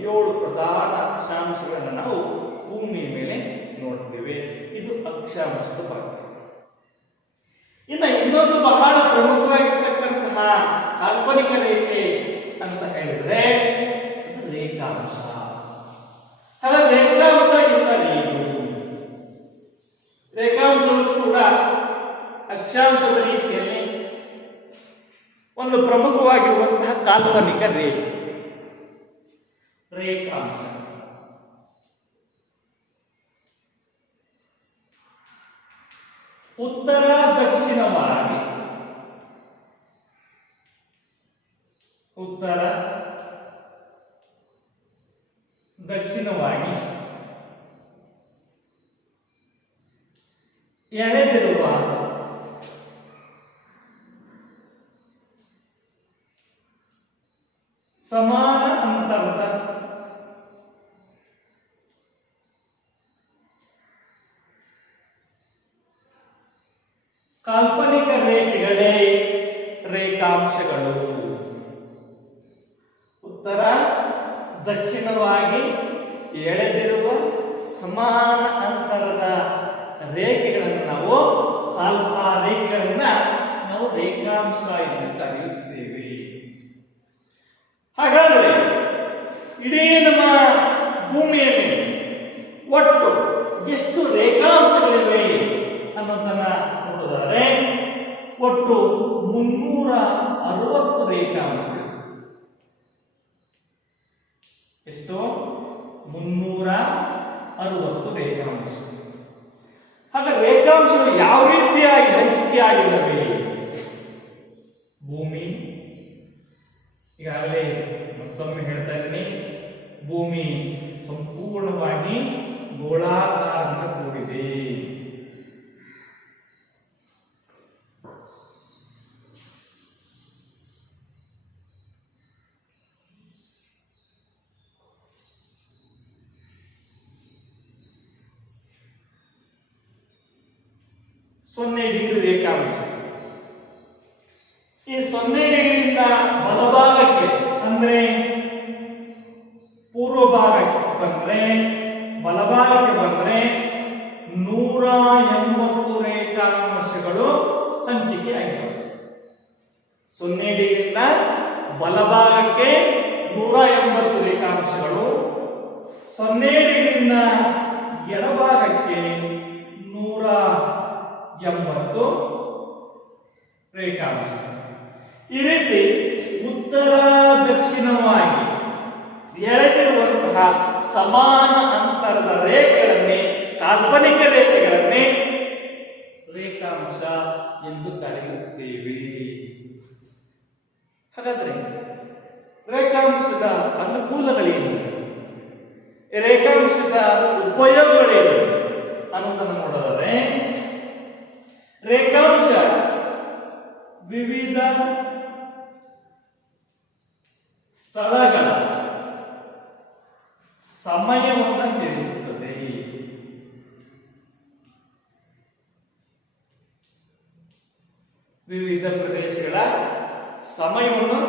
7 ಪ್ರಧಾನ ಅಕ್ಷಾಂಶಗಳನ್ನು ನಾವು ಭೂಮಿಯ ಮೇಲೆ ನೋಡ್ತೇವೆ. ಇದು ಅಕ್ಷಾಂಶದ ಭಾಗ. ಇನ್ನೊಂದು ಬಹಳ ಪ್ರಮುಖವಾಗಿರ್ತಕ್ಕಂತಹ ಕಾಲ್ಪನಿಕ ರೇಖೆ ಅಂತ ಹೇಳಿದ್ರೆ ಇದು ರೇಖಾಂಶ. ಹಾಗಾದ್ರೆ ರೇಖಾಂಶ ಎಂದರೆ ಏನು? ರೇಖಾಂಶವು ಕೂಡ ಅಕ್ಷಾಂಶದ ರೀತಿಯಲ್ಲಿ ಒಂದು ಪ್ರಮುಖವಾಗಿರುವಂತಹ ಕಾಲ್ಪನಿಕ ರೇಖೆ. ರೇಖಾಂಶ ಉತ್ತರ ದಕ್ಷಿಣವಾಗಿ ಎಳೆದಿರುವ ಸಮಾನ ಅಂತರದ ಕಾಲ್ಪನಿಕ ರೇಖೆಗಳೇ ರೇಖಾಂಶಗಳು. ಉತ್ತರ ದಕ್ಷಿಣವಾಗಿ ಎಳೆದಿರುವ ಸಮಾನ ಅಂತರದ ರೇಖೆಗಳನ್ನು ನಾವು ರೇಖಾಂಶ ಎಂದು ಕರೆಯುತ್ತೇವೆ. ಹಾಗಾದರೆ ಇಡೀ ನಮ್ಮ ಭೂಮಿಯಲ್ಲಿ ಒಟ್ಟು ಎಷ್ಟು ರೇಖಾಂಶಗಳಿವೆ ಅನ್ನೋದನ್ನ ನೋಡಿದರೆ ಒಟ್ಟು 360 ರೇಖಾಂಶಗಳು. ಎಷ್ಟು? 360 ರೇಖಾಂಶಗಳು. ಹಾಗೆ ರೇಖಾಂಶಗಳು ಯಾವ ರೀತಿಯಾಗಿ ಹಂಚಿಕೆಯಾಗಿಲ್ಲವೇ? ಭೂಮಿ, ಈಗಾಗಲೇ ಮತ್ತೊಮ್ಮೆ ಹೇಳ್ತಾ ಇದ್ದೀನಿ, ಭೂಮಿ ಸಂಪೂರ್ಣವಾಗಿ ಗೋಳಾಕಾರದಿಂದ ಕೂಡಿದೆ. 0 ರೇಖಾಂಶ. ಈ 0 ಡಿಗ್ರಿಯಿಂದ ಬಲಭಾಗಕ್ಕೆ ಅಂದ್ರೆ ಪೂರ್ವ ಭಾಗಕ್ಕೆ ಬಂದ್ರೆ ಬಲಭಾಗಕ್ಕೆ ಬಂದ್ರೆ 180 ರೇಖಾಂಶಗಳು ಹಂಚಿಕೆ ಆಗಿವೆ. 0 ಡಿಗ್ರಿಯಿಂದ ಬಲಭಾಗಕ್ಕೆ 180 ರೇಖಾಂಶಗಳು, 0 ಡಿಗ್ರಿಯಿಂದ ಎಡಭಾಗಕ್ಕೆ 180 ರೇಖಾಂಶ. ಈ ರೀತಿ ಉತ್ತರ ದಕ್ಷಿಣವಾಗಿ ಎಳೆದಿರುವಂತಹ ಸಮಾನ ಅಂತರದ ರೇಖೆಗಳನ್ನೇ, ಕಾಲ್ಪನಿಕ ರೇಖೆಗಳನ್ನೇ ರೇಖಾಂಶ ಎಂದು ಕರೆಯುತ್ತೇವೆ. ಹಾಗಾದ್ರೆ ರೇಖಾಂಶದ ಅನುಕೂಲಗಳೇನು, ರೇಖಾಂಶದ ಉಪಯೋಗಗಳೇನು ಅನ್ನೋದನ್ನು ನೋಡಿದರೆ, ರೇಖಾಂಶ ವಿವಿಧ ಸ್ಥಳಗಳ ಸಮಯವನ್ನು ತಿಳಿಸುತ್ತದೆ. ವಿವಿಧ ಪ್ರದೇಶಗಳ ಸಮಯವನ್ನು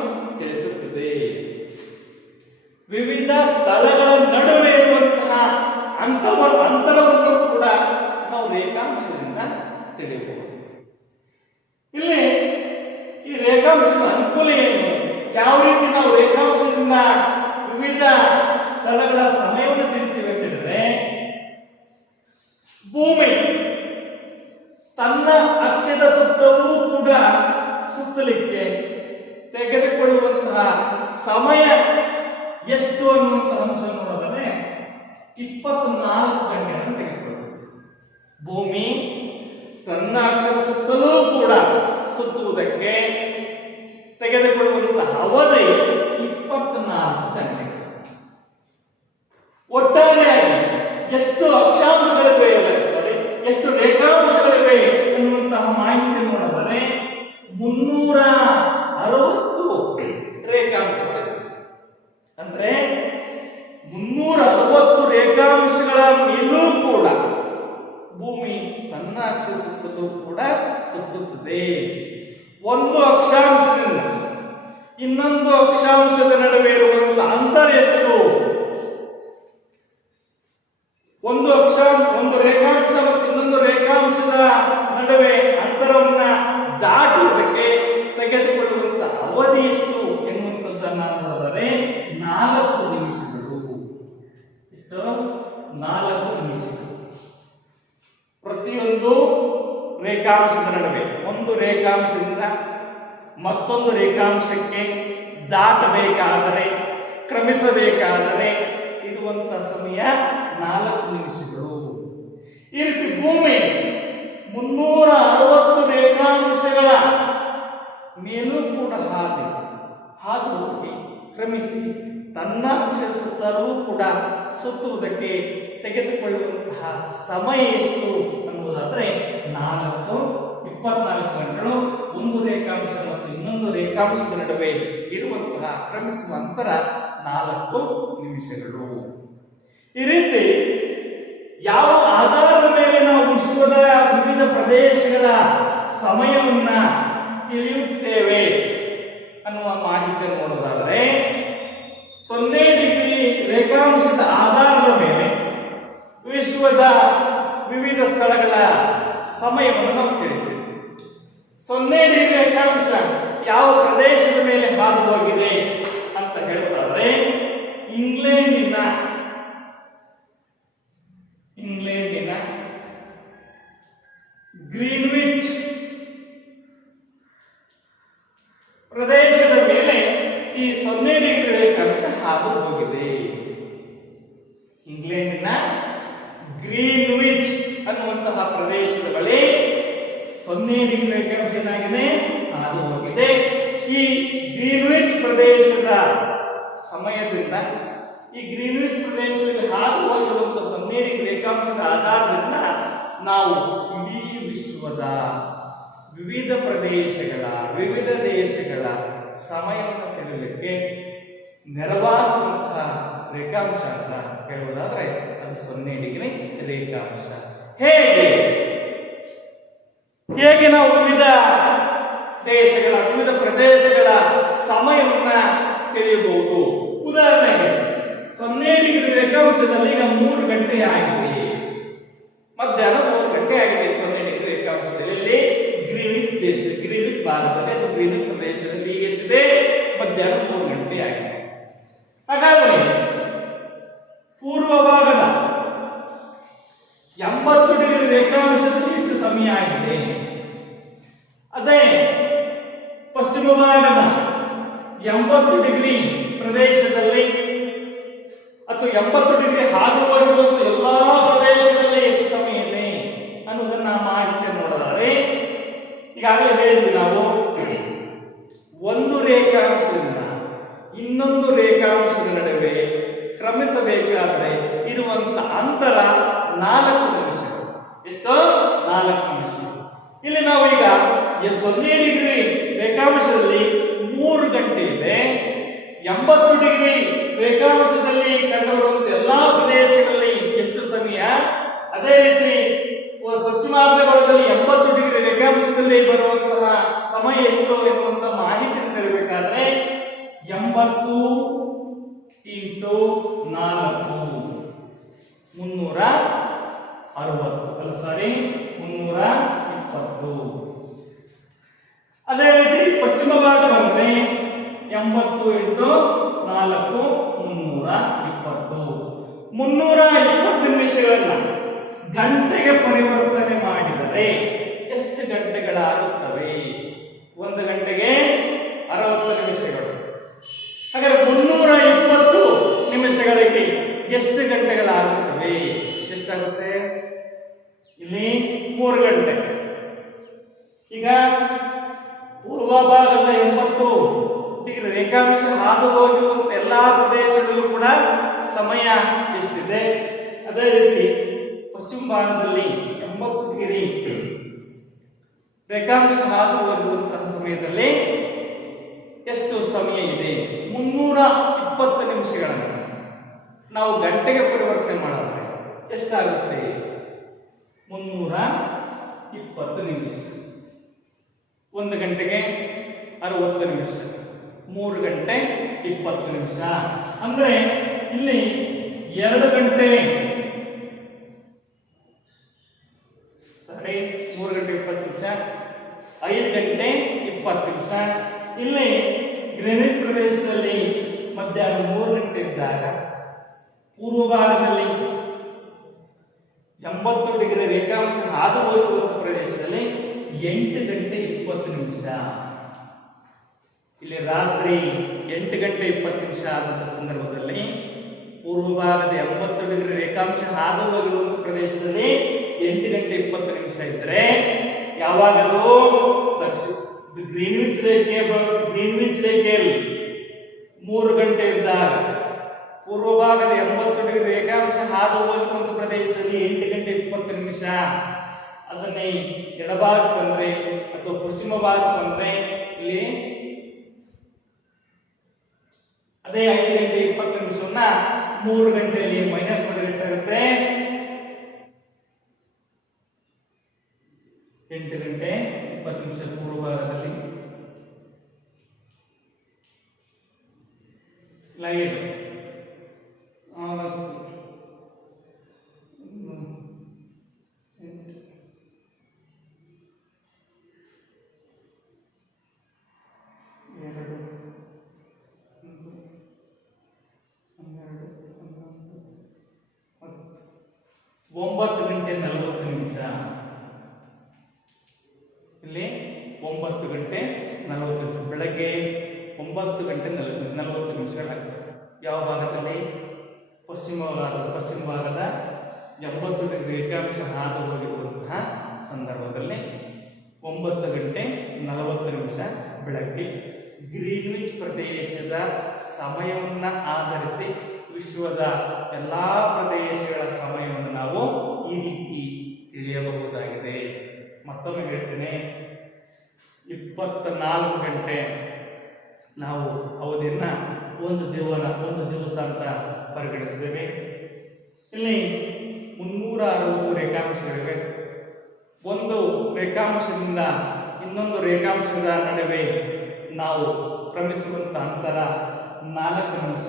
ತಿಳಿಸುತ್ತದೆ. ವಿವಿಧ ಸ್ಥಳಗಳ ನಡುವೆ ಇರುವಂತಹ ಅಂತರವನ್ನು ಕೂಡ ನಾವು ರೇಖಾಂಶದಿಂದ ತಿಳಿಯಬಹುದು. ಇಲ್ಲಿ ಈ ರೇಖಾಂಶದ ಅನುಕೂಲ ಏನು, ಯಾವ ರೀತಿ ನಾವು ರೇಖಾಂಶದಿಂದ ವಿವಿಧ ಸ್ಥಳಗಳ ಸಮಯವನ್ನು ತಿಳಿತೀವಿ ಅಂತ ಹೇಳಿದ್ರೆ, ಭೂಮಿ ತನ್ನ ಅಕ್ಷದ ಸುತ್ತಲೂ ಕೂಡ ಸುತ್ತಲಿಕ್ಕೆ ತೆಗೆದುಕೊಳ್ಳುವಂತಹ ಸಮಯ ಎಷ್ಟು ಅನ್ನುವಂತಹ ಅಂಶ ನೋಡಿದರೆ 24 ಗಂಟೆಗಳನ್ನು ತೆಗೆದುಕೊಳ್ಳುತ್ತದೆ. ಭೂಮಿ ತನ್ನ ಅಕ್ಷದ ಸುತ್ತಲೂ ಕೂಡ ಸುತ್ತುವುದಕ್ಕೆ ತೆಗೆದುಕೊಳ್ಳುವಂತಹ ಅವಧಿ 24 ಗಂಟೆ. ಒಟ್ಟಾರೆಯಾಗಿ ಎಷ್ಟು ಅಕ್ಷಾಂಶಗಳಿವೆ, ಎಷ್ಟು ರೇಖಾಂಶಗಳಿವೆ ಎನ್ನುವಂತಹ ಮಾಹಿತಿ ನೋಡಿದರೆ 360 ರೇಖಾಂಶಗಳಿವೆ. ಅಂದ್ರೆ 360 ರೇಖಾಂಶಗಳ ಮೇಲೂ ಕೂಡ ಭೂಮಿ ತನ್ನ ಅಕ್ಷ ಸುತ್ತಲೂ ಕೂಡ ಸುತ್ತುತ್ತದೆ. ಒಂದು ಅಕ್ಷಾಂಶದಿಂದ ಇನ್ನೊಂದು ಅಕ್ಷಾಂಶದ ನಡುವೆ ಇರುವಂತಹ ಅಂತರ ಎಷ್ಟು? ಒಂದು ರೇಖಾಂಶ ಮತ್ತು ಇನ್ನೊಂದು ರೇಖಾಂಶದ ನಡುವೆ ಅಂತರವನ್ನ ದಾಟುವುದಕ್ಕೆ ತೆಗೆದುಕೊಳ್ಳುವಂತಹ ಅವಧಿ ಎಷ್ಟು ಎನ್ನುವಂಥದ್ದನ್ನು ನೋಡಿದರೆ 4 ನಿಮಿಷಗಳು. ಎಷ್ಟು? 4 ನಿಮಿಷಗಳು. ಪ್ರತಿಯೊಂದು ರೇಖಾಂಶದ ನಡುವೆ ಒಂದು ರೇಖಾಂಶದಿಂದ ಮತ್ತೊಂದು ರೇಖಾಂಶಕ್ಕೆ ದಾಟಬೇಕಾದರೆ, ಕ್ರಮಿಸಬೇಕಾದರೆ ಇರುವಂತಹ ಸಮಯ 4 ನಿಮಿಷಗಳು. ಈ ರೀತಿ ಭೂಮಿ 360 ರೇಖಾಂಶಗಳ ಮೇಲೂ ಕೂಡ ಹಾದು ಹೋಗಿ ಕ್ರಮಿಸಿ ತನ್ನ ಅಕ್ಷದ ಸುತ್ತಲೂ ಕೂಡ ಸುತ್ತುವುದಕ್ಕೆ ತೆಗೆದುಕೊಳ್ಳುವಂತಹ ಸಮಯ ಎಷ್ಟು ಅನ್ನುವುದಾದರೆ 24 ಗಂಟೆಗಳು. ಒಂದು ರೇಖಾಂಶ ಮತ್ತು ಇನ್ನೊಂದು ರೇಖಾಂಶದ ನಡುವೆ ಇರುವಂತಹ ಕ್ರಮಿಸುವ ಅಂತರ 4 ನಿಮಿಷಗಳು. ಈ ರೀತಿ ಯಾವ ಆಧಾರದ ಮೇಲೆ ನಾವು ವಿಶ್ವದ ವಿವಿಧ ಪ್ರದೇಶಗಳ ಸಮಯವನ್ನ ತಿಳಿಯುತ್ತೇವೆ ಅನ್ನುವ ಮಾಹಿತಿಯನ್ನು ನೋಡೋದಾದರೆ, 0 ಡಿಗ್ರಿ ರೇಖಾಂಶದ ಆಧಾರದ ಮೇಲೆ ವಿಶ್ವದ ವಿವಿಧ ಸ್ಥಳಗಳ ಸಮಯವನ್ನು ನಾವು ತಿಳಿದ್ದೇವೆ. 0 ಡಿಗ್ರಿ ರೇಖಾಂಶ ಯಾವ ಪ್ರದೇಶದ ಮೇಲೆ ಹಾದು ಹೋಗಿದೆ ಅಂತ ಹೇಳುತ್ತಾದ್ರೆ, ಇಂಗ್ಲೆಂಡಿನ ಗ್ರೀನ್ವಿಚ್ ಪ್ರದೇಶದ ಮೇಲೆ ಈ 0 ಡಿಗ್ರಿ ರೇಖಾಂಶ ಹಾದು ಹೋಗಿದೆ. ಇಂಗ್ಲೆಂಡಿನ ಗ್ರೀನ್ವಿಚ್ ಅನ್ನುವಂತಹ ಪ್ರದೇಶದ ಬಳಿ 0 ಡಿಗ್ರಿ ರೇಖಾಂಶ ಏನಾಗಿದೆ? ಹಾದು ಹೋಗಿದೆ. ಈ ಗ್ರೀನ್ವಿಚ್ ಪ್ರದೇಶದ ಸಮಯದಿಂದ, ಈ ಗ್ರೀನ್ವಿಚ್ ಪ್ರದೇಶದಲ್ಲಿ ಹಾದು ಹೋಗಿರುವಂತಹ 0 ಡಿಗ್ರಿ ರೇಖಾಂಶದ ಆಧಾರದಿಂದ ನಾವು ಇಡೀ ವಿಶ್ವದ ವಿವಿಧ ಪ್ರದೇಶಗಳ ವಿವಿಧ ದೇಶಗಳ ಸಮಯವನ್ನು ತಿಳಿಯಲಿಕ್ಕೆ ನೆರವಾಗುವಂತಹ ರೇಖಾಂಶ ಅಂತ ಹೇಳುವುದಾದ್ರೆ ಅದು 0 ಡಿಗ್ರಿ ರೇಖಾಂಶ. ಹೇಗೆ ಹೇಗೆ ನಾವು ವಿವಿಧ ದೇಶಗಳ ವಿವಿಧ ಪ್ರದೇಶಗಳ ಸಮಯವನ್ನ ತಿಳಿಯಬಹುದು. ಉದಾಹರಣೆಗೆ 0 ಡಿಗ್ರಿ ರೇಖಾಂಶದಲ್ಲಿ ಈಗ 3 ಗಂಟೆ ಆಗಿದೆ, ಮಧ್ಯಾಹ್ನ 3 ಗಂಟೆ ಆಗಿದೆ 0 ಡಿಗ್ರಿ ರೇಖಾಂಶದಲ್ಲಿ. ಇಲ್ಲಿ ಗ್ರೀನಿಚ್ ದೇಶ, ಗ್ರೀನಿಚ್ ಭಾರತದಲ್ಲಿ ಅಥವಾ ಗ್ರೀನಿಚ್ ಪ್ರದೇಶದಲ್ಲಿ ಎಷ್ಟಿದೆ? ಮಧ್ಯಾಹ್ನ 3 ಗಂಟೆ ಆಗಿದೆ. ಹಾಗಾದರೆ ಪೂರ್ವ ಭಾಗದ 80 ಡಿಗ್ರಿ ರೇಖಾಂಶದಲ್ಲಿ ಎಷ್ಟು ಸಮಯ ಆಗಿದೆ? ಅದೇ ಪಶ್ಚಿಮ ಭಾಗದ 80 ಡಿಗ್ರಿ ಪ್ರದೇಶದಲ್ಲಿ ಅಥವಾ 80 ಡಿಗ್ರಿ ಹಾದು ಹೋಗಿರುವಂತಹ ಎಲ್ಲಾ ಪ್ರದೇಶದಲ್ಲಿ ಎಷ್ಟು ಸಮಯ ಇದೆ ಅನ್ನೋದನ್ನ ಮಾಹಿತಿ ನೋಡಿದರೆ, ಈಗಾಗಲೇ ಹೇಳಿದ್ವಿ ನಾವು, ಒಂದು ರೇಖಾಂಶದಿಂದ ಇನ್ನೊಂದು ರೇಖಾಂಶದ ನಡುವೆ ಕ್ರಮಿಸಬೇಕಾದರೆ ಇರುವಂತ ಅಂತರ 4 ನಿಮಿಷಗಳು. ಎಷ್ಟು? 4 ನಿಮಿಷಗಳು. ಇಲ್ಲಿ ನಾವು ಈಗ 0 ಡಿಗ್ರಿ ರೇಖಾಂಶದಲ್ಲಿ 3 ಗಂಟೆ ಇದೆ, 80 ಡಿಗ್ರಿ ರೇಖಾಂಶದಲ್ಲಿ ಕಂಡುಬರುವಂತಹ ಎಲ್ಲಾ ಪ್ರದೇಶಗಳಲ್ಲಿ ಎಷ್ಟು ಸಮಯ, ಅದೇ ರೀತಿ ಪಶ್ಚಿಮಾರ್ಧಗೋಳದಲ್ಲಿ 80 ಡಿಗ್ರಿ ರೇಖಾಂಶದಲ್ಲಿ ಬರುವಂತಹ ಸಮಯ ಎಷ್ಟು ಎನ್ನುವಂತ ಮಾಹಿತಿ ತಿಳಿಬೇಕಾದ್ರೆ 80 × 4 320. ಅದೇ ರೀತಿ ಪಶ್ಚಿಮ ಭಾಗ ಬಂದ್ರೆ 80 × 4 320 ನಿಮಿಷಗಳನ್ನ ಗಂಟೆಗೆ ಪರಿವರ್ತನೆ ಮಾಡಿದರೆ ಎಷ್ಟು ಗಂಟೆಗಳಾಗುತ್ತವೆ? 1 ಗಂಟೆಗೆ 60 ನಿಮಿಷಗಳು. ಹಾಗಾದ್ರೆ 320 ನಿಮಿಷಗಳಿಗೆ ಎಷ್ಟು ಗಂಟೆಗಳಾಗುತ್ತವೆ? ಎಷ್ಟಾಗುತ್ತೆ? ಇಲ್ಲಿ 3 ಗಂಟೆ. ಈಗ ಪೂರ್ವ ಭಾಗದ 80 ಡಿಗ್ರಿ ರೇಖಾಂಶ ಹಾದು ಹೋಗುವಂತ ಎಲ್ಲಾ ಪ್ರದೇಶದಲ್ಲೂ ಕೂಡ ಸಮಯ ಎಷ್ಟಿದೆ? ಅದೇ ರೀತಿ ಪಶ್ಚಿಮ ಭಾಗದಲ್ಲಿ 80 ಡಿಗ್ರಿ ರೇಖಾಂಶ ಹಾದು ಹೋಗುವಂತಹ ಸಮಯದಲ್ಲಿ ಎಷ್ಟು ಸಮಯ ಇದೆ? 320 ನಿಮಿಷಗಳನ್ನು ನಾವು ಗಂಟೆಗೆ ಪರಿವರ್ತನೆ ಮಾಡಿದ್ರೆ ಎಷ್ಟಾಗುತ್ತೆ? 320 ನಿಮಿಷ. 1 ಗಂಟೆಗೆ 60 ನಿಮಿಷ, 3 ಗಂಟೆ 20 ನಿಮಿಷ. ಅಂದ್ರೆ ಇಲ್ಲಿ 2 ಗಂಟೆ 3 ಗಂಟೆ 20 ನಿಮಿಷ, 5 ಗಂಟೆ 20 ನಿಮಿಷ. ಇಲ್ಲಿ ಗ್ರೀನಿಚ್ ಪ್ರದೇಶದಲ್ಲಿ ಮಧ್ಯಾಹ್ನ 3 ಗಂಟೆ ಇದ್ದಾಗ ಪೂರ್ವ ಭಾಗದಲ್ಲಿ 80 ಡಿಗ್ರಿ ರೇಖಾಂಶ ಹಾದು ಹೋಗಿರುವಂತಹ ಪ್ರದೇಶದಲ್ಲಿ 8 ಗಂಟೆ 20 ನಿಮಿಷ. ಇಲ್ಲಿ ರಾತ್ರಿ 8 ಗಂಟೆ 20 ನಿಮಿಷ ಆದಂತಹ ಸಂದರ್ಭದಲ್ಲಿ ಪೂರ್ವ ಭಾಗದ 80 ಡಿಗ್ರಿ ರೇಖಾಂಶ ಹಾದು ಹೋಗಿರುವಂತಹ ಪ್ರದೇಶದಲ್ಲಿ 8 ಗಂಟೆ 20 ನಿಮಿಷ ಇದ್ದರೆ, ಯಾವಾಗಲೂ ಗ್ರೀನ್ವಿಚ್ ರೇಖೆಯಲ್ಲಿ 3 ಗಂಟೆ ಇದ್ದಾಗ ಪೂರ್ವ ಭಾಗದ 80 ಡಿಗ್ರಿ ರೇಖಾಂಶ ಹಾದು ಹೋಗುವಂತ ಪ್ರದೇಶದಲ್ಲಿ 8 ಗಂಟೆ 20 ನಿಮಿಷ. ಅದನ್ನೇ ಎಡಭಾಗಕ್ಕೆ ಬಂದ್ರೆ ಅಥವಾ ಪಶ್ಚಿಮ ಭಾಗಕ್ಕೆ ಬಂದ್ರೆ ಇಲ್ಲಿ ಅದೇ 5 ಗಂಟೆ 20 ನಿಮಿಷವನ್ನ 3 ಗಂಟೆಯಲ್ಲಿ ಮೈನಸ್ ಮಾಡಿದ್ರೆ ಎಷ್ಟಾಗುತ್ತೆ? 8 ಗಂಟೆ 20 ನಿಮಿಷ ಪೂರ್ವ ಭಾಗದಲ್ಲಿ ಲೈನ್ ಒಂಬತ್ತು ಗಂಟೆ 40 ನಿಮಿಷ. ಇಲ್ಲಿ 9 ಗಂಟೆ 40 ನಿಮಿಷ, ಬೆಳಗ್ಗೆ 9 ಗಂಟೆ 40 ನಿಮಿಷಗಳಾಗ್ತದೆ. ಯಾವ ಭಾಗದಲ್ಲಿ? ಪಶ್ಚಿಮ ಭಾಗದ 80 ಡಿಗ್ರಿ ರೇಖಾಂಶ ಹಾದು ಹೋಗಿರುವಂತಹ ಸಂದರ್ಭದಲ್ಲಿ 9 ಗಂಟೆ 40 ನಿಮಿಷ ಬೆಳಗ್ಗೆ. ಗ್ರೀನ್ವಿಚ್ ಪ್ರದೇಶದ ಸಮಯವನ್ನು ಆಧರಿಸಿ ವಿಶ್ವದ ಎಲ್ಲಾ ಪ್ರದೇಶಗಳ ಸಮಯವನ್ನು ನಾವು ಈ ರೀತಿ ತಿಳಿಯಬಹುದಾಗಿದೆ. ಮತ್ತೊಮ್ಮೆ ಹೇಳ್ತೇನೆ, 24 ಗಂಟೆ ನಾವು ಅವಧಿಯನ್ನ ಒಂದು ದಿವಸ ಅಂತ ಪರಿಗಣಿಸಿದ್ದೇವೆ. ಇಲ್ಲಿ 360 ರೇಖಾಂಶಗಳಿವೆ. ಒಂದು ರೇಖಾಂಶದಿಂದ ಇನ್ನೊಂದು ರೇಖಾಂಶದ ನಡುವೆ ನಾವು ಕ್ರಮಿಸುವಂಥ ಅಂತರ 4 ನಿಮಿಷ.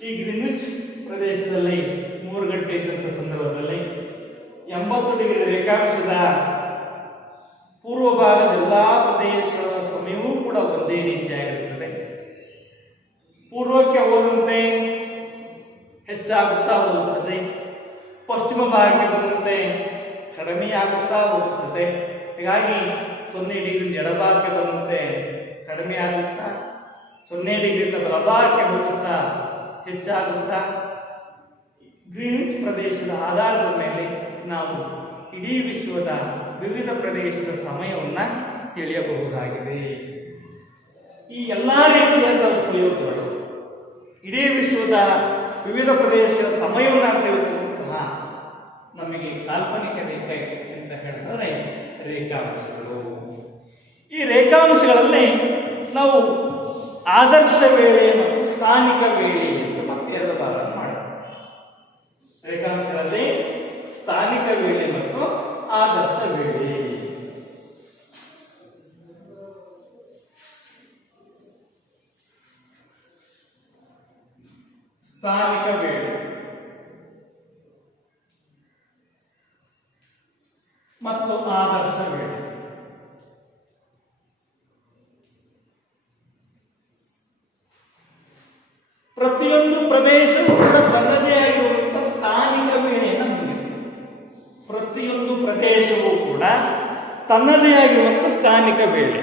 ಈ ಗ್ರೀನ್ವಿಚ್ ಪ್ರದೇಶದಲ್ಲಿ 3 ಗಂಟೆ ಇದ್ದಂಥ ಸಂದರ್ಭದಲ್ಲಿ 80 ಡಿಗ್ರಿ ರೇಖಾಂಶದ ಪೂರ್ವ ಭಾಗದ ಎಲ್ಲ ಪ್ರದೇಶಗಳ ಸಮಯವೂ ಕೂಡ ಒಂದೇ ರೀತಿಯಾಗಿರುತ್ತದೆ. ಪೂರ್ವಕ್ಕೆ ಹೋದಂತೆ ಹೆಚ್ಚಾಗುತ್ತಾ ಹೋಗುತ್ತದೆ, ಪಶ್ಚಿಮ ಭಾಗಕ್ಕೆ ಬಂದಂತೆ ಕಡಿಮೆಯಾಗುತ್ತಾ ಹೋಗುತ್ತದೆ. ಹೀಗಾಗಿ 0 ಡಿಗ್ರಿ ಎಡಭಾಗಕ್ಕೆ ಬಂದಂತೆ ಕಡಿಮೆ ಆಗುತ್ತಾ, 0 ಡಿಗ್ರಿಯಿಂದ ಬಲಭಾಗಕ್ಕೆ ಹೋಗುತ್ತಾ ಹೆಚ್ಚಾಗುತ್ತಾ, ಗ್ರೀನ್ವಿಚ್ ಪ್ರದೇಶದ ಆಧಾರದ ಮೇಲೆ ನಾವು ಇಡೀ ವಿಶ್ವದ ವಿವಿಧ ಪ್ರದೇಶದ ಸಮಯವನ್ನು ತಿಳಿಯಬಹುದಾಗಿದೆ. ಈ ಎಲ್ಲ ರೀತಿಯಾದ ಉಪಯೋಗಗಳು ಇಡೀ ವಿಶ್ವದ ವಿವಿಧ ಪ್ರದೇಶದ ಸಮಯವನ್ನು ತಿಳಿಸುವಂತಹ ನಮಗೆ ಕಾಲ್ಪನಿಕ ರೇಖೆ ಅಂತ ಹೇಳಿದ್ರೆ ರೇಖಾಂಶಗಳು. ಈ ರೇಖಾಂಶಗಳಲ್ಲಿ ನಾವು ಆದರ್ಶ ವೇಳೆ ಮತ್ತು ಸ್ಥಾನಿಕ ವೇಳೆ ಅಂತ ಮತ್ತೆ 2 ಭಾಗ ಮಾಡೋಣ. ರೇಖಾಂಶಗಳಲ್ಲಿ ಸ್ಥಾನಿಕ ವೇಳೆ ಮತ್ತು ಆದರ್ಶ ವೇಳೆ. ಸ್ಥಾನಿಕ ವೇಳೆ ಮತ್ತು ಆದರ್ಶ ವೇಳೆ. ಪ್ರತಿಯೊಂದು ಪ್ರದೇಶವೂ ಕೂಡ ತನ್ನದೇ ಆಗಿರುವಂತಹ ಸ್ಥಾನಿಕ ವೇಳೆಯನ್ನು ಹೊಂದಿದೆ. ಪ್ರತಿಯೊಂದು ಪ್ರದೇಶವೂ ಕೂಡ ತನ್ನದೇ ಆಗಿರುವಂತಹ ಸ್ಥಾನಿಕ ವೇಳೆ.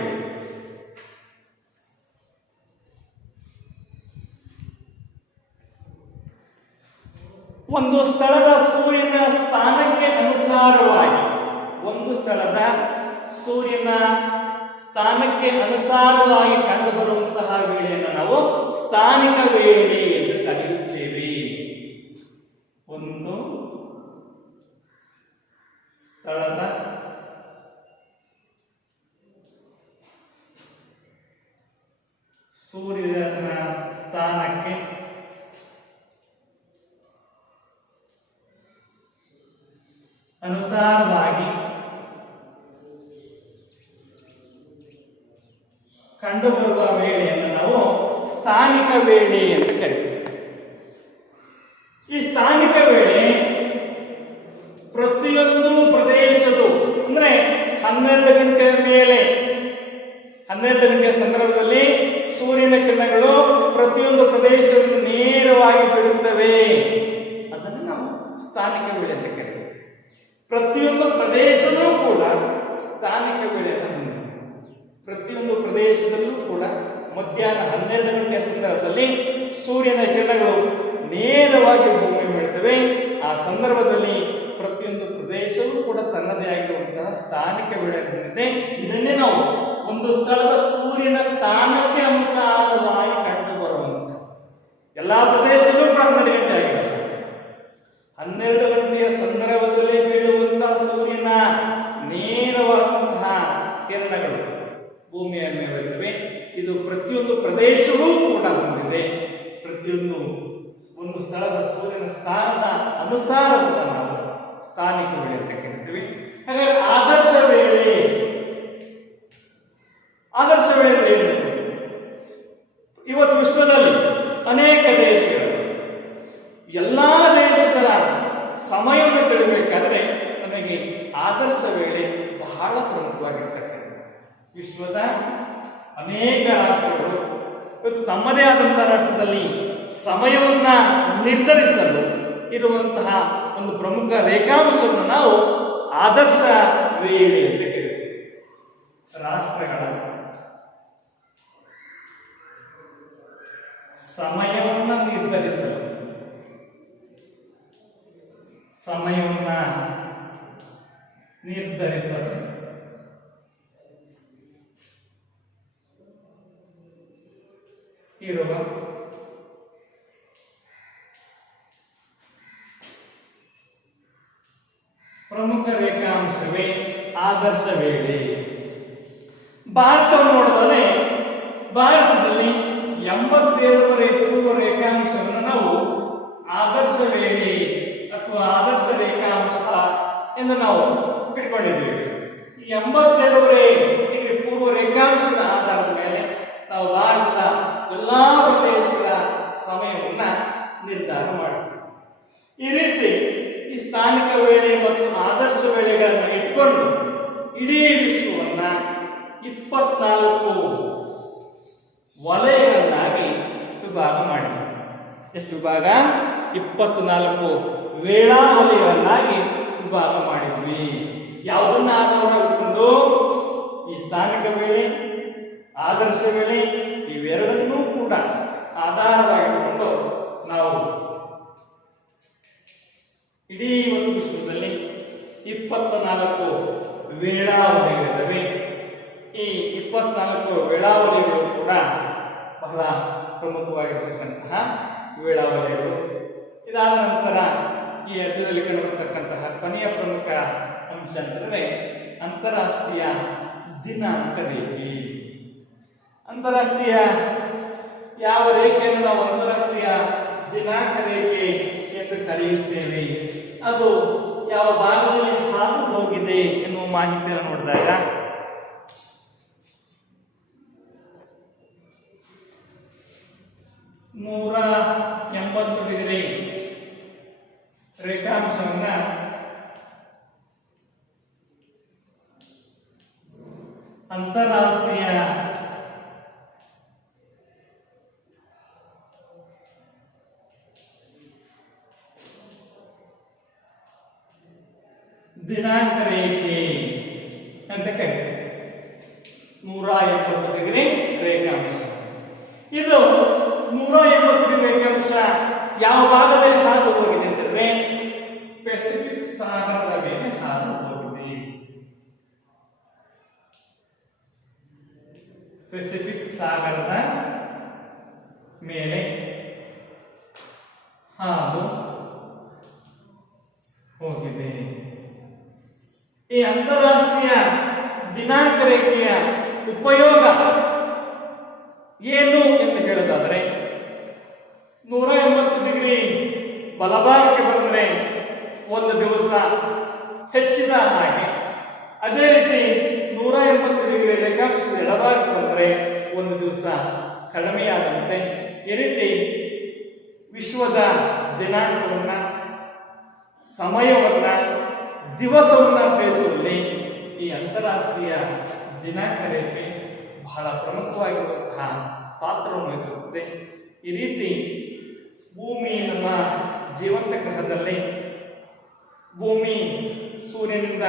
ಒಂದು ಸ್ಥಳದ ಸೂರ್ಯನ ಸ್ಥಾನಕ್ಕೆ ಅನುಸಾರವಾಗಿ ಕಂಡುಬರುವಂತಹ ವೇಳೆಯನ್ನು ನಾವು ಸ್ಥಾನಿಕ ವೇಳೆ ಎಂದು ಕರೆಯುತ್ತೇವೆ. ಒಂದು ಸ್ಥಳದ ಸೂರ್ಯನ ಸ್ಥಾನಕ್ಕೆ ಅನುಸಾರವಾಗಿ ಕಂಡುಬರುವ ವೇಳೆಯನ್ನು ನಾವು ಸ್ಥಾನಿಕ ವೇಳೆ ಎಂದು ಕರೀತೀವಿ. ಈ ಸ್ಥಾನಿಕ ವೇಳೆ ಪ್ರತಿಯೊಂದು ಪ್ರದೇಶದ ಅಂದ್ರೆ 12 ಗಂಟೆಯ ಮೇಲೆ 12 ಗಂಟೆಯ ಸಂದರ್ಭದಲ್ಲಿ ಸೂರ್ಯನ ಕಿರಣಗಳು ಪ್ರತಿಯೊಂದು ಪ್ರದೇಶವನ್ನು ನೇರವಾಗಿ ಬೀಳುತ್ತವೆ. ಅದನ್ನು ನಾವು ಸ್ಥಾನಿಕ ವೇಳೆ ಅಂತ ಕರೀತೀವಿ. ಪ್ರತಿಯೊಂದು ಪ್ರದೇಶದೂ ಕೂಡ ಸ್ಥಾನಿಕ ವೇಳೆಯನ್ನು ಹೊಂದಿದೆ. ಪ್ರತಿಯೊಂದು ಪ್ರದೇಶದಲ್ಲೂ ಕೂಡ ಮಧ್ಯಾಹ್ನ 12 ಗಂಟೆಯ ಸಂದರ್ಭದಲ್ಲಿ ಸೂರ್ಯನ ಕಿರಣಗಳು ನೇರವಾಗಿ ಭೂಮಿ ಬೀಳುತ್ತವೆ. ಆ ಸಂದರ್ಭದಲ್ಲಿ ಪ್ರತಿಯೊಂದು ಪ್ರದೇಶವೂ ಕೂಡ ತನ್ನದೇ ಆಗಿರುವಂತಹ ಸ್ಥಾನಿಕ ವೇಳೆ ಹೊಂದಿದೆ. ಇದನ್ನೇ ನಾವು ಒಂದು ಸ್ಥಳದ ಸೂರ್ಯನ ಸ್ಥಾನಕ್ಕೆ ಅನುಸಾರವಾಗಿ ಕಂಡು ಬರುವಂತಹ ಎಲ್ಲಾ ಪ್ರದೇಶದಲ್ಲೂ ಕೂಡ 12 ಗಂಟೆ ಆಗಿದೆ. 12 ಗಂಟೆಯ ಸಂದರ್ಭದಲ್ಲಿ ಬೀಳುವಂತಹ ಸೂರ್ಯನ ನೇರವಾದಂತಹ ಕಿರಣಗಳು ಭೂಮಿಯ ಮೇಲೆ ಬೀಳುತ್ತವೆ. ಇದು ಪ್ರತಿಯೊಂದು ಪ್ರದೇಶವೂ ಕೂಡ ಹೊಂದಿದೆ. ಒಂದು ಸ್ಥಳದ ಸೂರ್ಯನ ಸ್ಥಾನದ ಅನುಸಾರವನ್ನು ನಾವು ಸ್ಥಾನಿಕ ವೇಳೆ ಅಂತ ಕರಿತೀವಿ. ಹಾಗಾದ್ರೆ ಆದರ್ಶ ವೇಳೆ ಏನು? ಇವತ್ತು ವಿಶ್ವದಲ್ಲಿ ಅನೇಕ ದೇಶಗಳು ಎಲ್ಲಾ ದೇಶಗಳ ಸಮಯವನ್ನು ತಿಳಿಬೇಕಾದ್ರೆ ನಮಗೆ ಆದರ್ಶ ವೇಳೆ ಬಹಳ ಪ್ರಮುಖವಾಗಿರ್ತಕ್ಕಂಥ. ವಿಶ್ವದ ಅನೇಕ ರಾಷ್ಟ್ರಗಳು ಇವತ್ತು ತಮ್ಮದೇ ಆದಂತಹ ರಾಷ್ಟ್ರದಲ್ಲಿ ಸಮಯವನ್ನ ನಿರ್ಧರಿಸಲು ಇರುವಂತಹ ಒಂದು ಪ್ರಮುಖ ರೇಖಾಂಶವನ್ನು ನಾವು ಆದರ್ಶ ವೇಳೆ ಅಂತ ಕರೀತೀವಿ. ರಾಷ್ಟ್ರಗಳ ಸಮಯವನ್ನ ನಿರ್ಧರಿಸಲು ಇರುವ ಪ್ರಮುಖ ರೇಖಾಂಶವೇ ಆದರ್ಶ ವೇಳೆ. ಭಾರತವನ್ನು ನೋಡಿದರೆ ಭಾರತದಲ್ಲಿ 82 ಪೂರ್ವ ರೇಖಾಂಶವನ್ನು ನಾವು ಆದರ್ಶ ವೇಳೆ ಅಥವಾ ಆದರ್ಶ ರೇಖಾಂಶ ಎಂದು ನಾವು ಇಟ್ಕೊಂಡಿದ್ದೀವಿ. ಈ 82.5 ಪೂರ್ವ ರೇಖಾಂಶದ ಆಧಾರದ ಮೇಲೆ ನಾವು ಭಾರತದ ಎಲ್ಲಾ ಪ್ರದೇಶಗಳ ಸಮಯವನ್ನ ನಿರ್ಧಾರ ಮಾಡಿದ್ವಿ. ಈ ರೀತಿ ಈ ಸ್ಥಾನಿಕ ವೇಳೆ ಮತ್ತು ಆದರ್ಶ ವೇಳೆಗಳನ್ನು ಇಟ್ಕೊಂಡು ಇಡೀ ವಿಶ್ವವನ್ನ 24 ವಲಯಗಳನ್ನಾಗಿ ವಿಭಾಗ ಮಾಡಿದ್ವಿ. ಎಷ್ಟು ವಿಭಾಗ? 24 ವೇಳಾವಲಯಗಳನ್ನಾಗಿ ವಿಭಾಗ ಮಾಡಿದ್ವಿ. ಯಾವುದನ್ನ ಆಧಾರ ಇಟ್ಕೊಂಡು? ಈ ಸ್ಥಾನಿಕ ವೇಳೆ, ಆದರ್ಶ ವೇಳೆ ಇವೆರಡನ್ನೂ ಕೂಡ ಆಧಾರವಾಗಿಟ್ಟುಕೊಂಡು ನಾವು ಇಡೀ ಒಂದು ವಿಶ್ವದಲ್ಲಿ 24 ವೇಳಾವಲಯಗಳಿವೆ. ಈ 24 ವೇಳಾವಲಯಗಳು ಕೂಡ ಬಹಳ ಪ್ರಮುಖವಾಗಿರತಕ್ಕಂತಹ ವೇಳಾವಲಯಗಳು. ಇದಾದ ನಂತರ ಈ ಅಧ್ಯಯನದಲ್ಲಿ ಕಂಡುಬರ್ತಕ್ಕಂತಹ ಕೊನೆಯ ಪ್ರಮುಖ ಅಂಶ ಅಂತಂದರೆ ಅಂತಾರಾಷ್ಟ್ರೀಯ ದಿನಾಂಕ ರೇಖೆ. ಅಂತಾರಾಷ್ಟ್ರೀಯ ಯಾವ ರೇಖೆಯನ್ನು ನಾವು ಅಂತಾರಾಷ್ಟ್ರೀಯ ದಿನಾಂಕ ರೇಖೆ ಎಂದು ಕರೆಯುತ್ತೇವೆ, ಅದು ಯಾವ ಭಾಗದಲ್ಲಿ ಹಾದು ಹೋಗಿದೆ ಎನ್ನುವ ಮಾಹಿತಿಯನ್ನು ನೋಡಿದಾಗ 180 ಡಿಗ್ರಿ ರೇಖಾಂಶವನ್ನ ಅಂತಾರಾಷ್ಟ್ರೀಯ ದಿನಾಂಕ ರೇಖೆ ಅಂತ ಕರೀತಾರೆ. 180 ಡಿಗ್ರಿ ರೇಖಾಂಶ. ಇದು 180 ಡಿಗ್ರಿ ರೇಖಾಂಶ ಯಾವ ಭಾಗದಲ್ಲಿ ಹಾದು ಹೋಗಿದೆ ಅಂತಂದ್ರೆ ಪೆಸಿಫಿಕ್ ಸಾಗರದ ಮೇಲೆ ಹಾದು ಹೋಗಿದೆ. ಪೆಸಿಫಿಕ್ ಸಾಗರದ ಮೇಲೆ ಹಾದು ಹೋಗಿದೆ. ಈ ಅಂತಾರಾಷ್ಟ್ರೀಯ ದಿನಾಂಕ ರೇಖೆಯ ಉಪಯೋಗ ಏನು ಎಂದು ಹೇಳೋದಾದರೆ 180 ಡಿಗ್ರಿ ಬಲಭಾಗಕ್ಕೆ ಬಂದರೆ ಒಂದು ದಿವಸ ಹೆಚ್ಚಿದ ಹಾಗೆ, ಅದೇ ರೀತಿ 180 ಡಿಗ್ರಿ ರೇಖಾಂಶದ ಎಡಭಾಗಕ್ಕೆ ಬಂದರೆ ಒಂದು ದಿವಸ ಕಡಿಮೆಯಾದಂತೆ. ಈ ರೀತಿ ವಿಶ್ವದ ದಿನಾಂಕವನ್ನ, ಸಮಯವನ್ನ, ದಿವಸವನ್ನ ತಿಳಿಸುವಲ್ಲಿ ಈ ಅಂತಾರಾಷ್ಟ್ರೀಯ ದಿನಾಂಕ ರೇಖೆ ಬಹಳ ಪ್ರಮುಖವಾಗಿರುವಂತಹ ಪಾತ್ರವನ್ನು ವಹಿಸುತ್ತದೆ. ಈ ರೀತಿ ಭೂಮಿ ನಮ್ಮ ಜೀವಂತ ಗ್ರಹದಲ್ಲಿ ಭೂಮಿ ಸೂರ್ಯನಿಂದ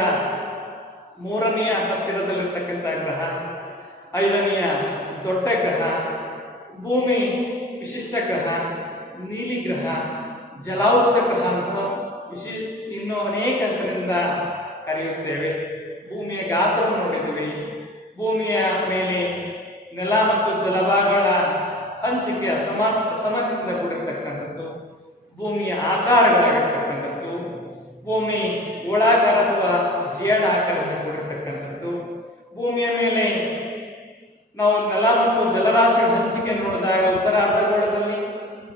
3ನೆಯ ಹತ್ತಿರದಲ್ಲಿರ್ತಕ್ಕಂಥ ಗ್ರಹ, 5ನೆಯ ದೊಡ್ಡ ಗ್ರಹ, ಭೂಮಿ ವಿಶಿಷ್ಟ ಗ್ರಹ, ನೀಲಿ ಗ್ರಹ, ಜಲಾವೃತ ಗ್ರಹ ಅಂತ ಇನ್ನೂ ಅನೇಕ ಹೆಸರಿನಿಂದ ಕರೆಯುತ್ತೇವೆ. ಭೂಮಿಯ ಗಾತ್ರವನ್ನು ನೋಡಿದ್ದೀವಿ. ಭೂಮಿಯ ಮೇಲೆ ನೆಲ ಮತ್ತು ಜಲಭಾಗಗಳ ಹಂಚಿಕೆ ಅಸಮತದಿಂದ ಕೂಡಿರ್ತಕ್ಕಂಥದ್ದು, ಭೂಮಿಯ ಆಕಾರಗಳಾಗಿರ್ತಕ್ಕಂಥದ್ದು, ಭೂಮಿ ಗೋಳಾಕಾರ ಅಥವಾ ಜೇಡಾಕಾರದಿಂದ ಕೂಡಿರ್ತಕ್ಕಂಥದ್ದು. ಭೂಮಿಯ ಮೇಲೆ ನಾವು ನೆಲ ಮತ್ತು ಜಲರಾಶಿಯ ಹಂಚಿಕೆ ನೋಡಿದಾಗ ಉತ್ತರಾರ್ಧಗೋಳದಲ್ಲಿ,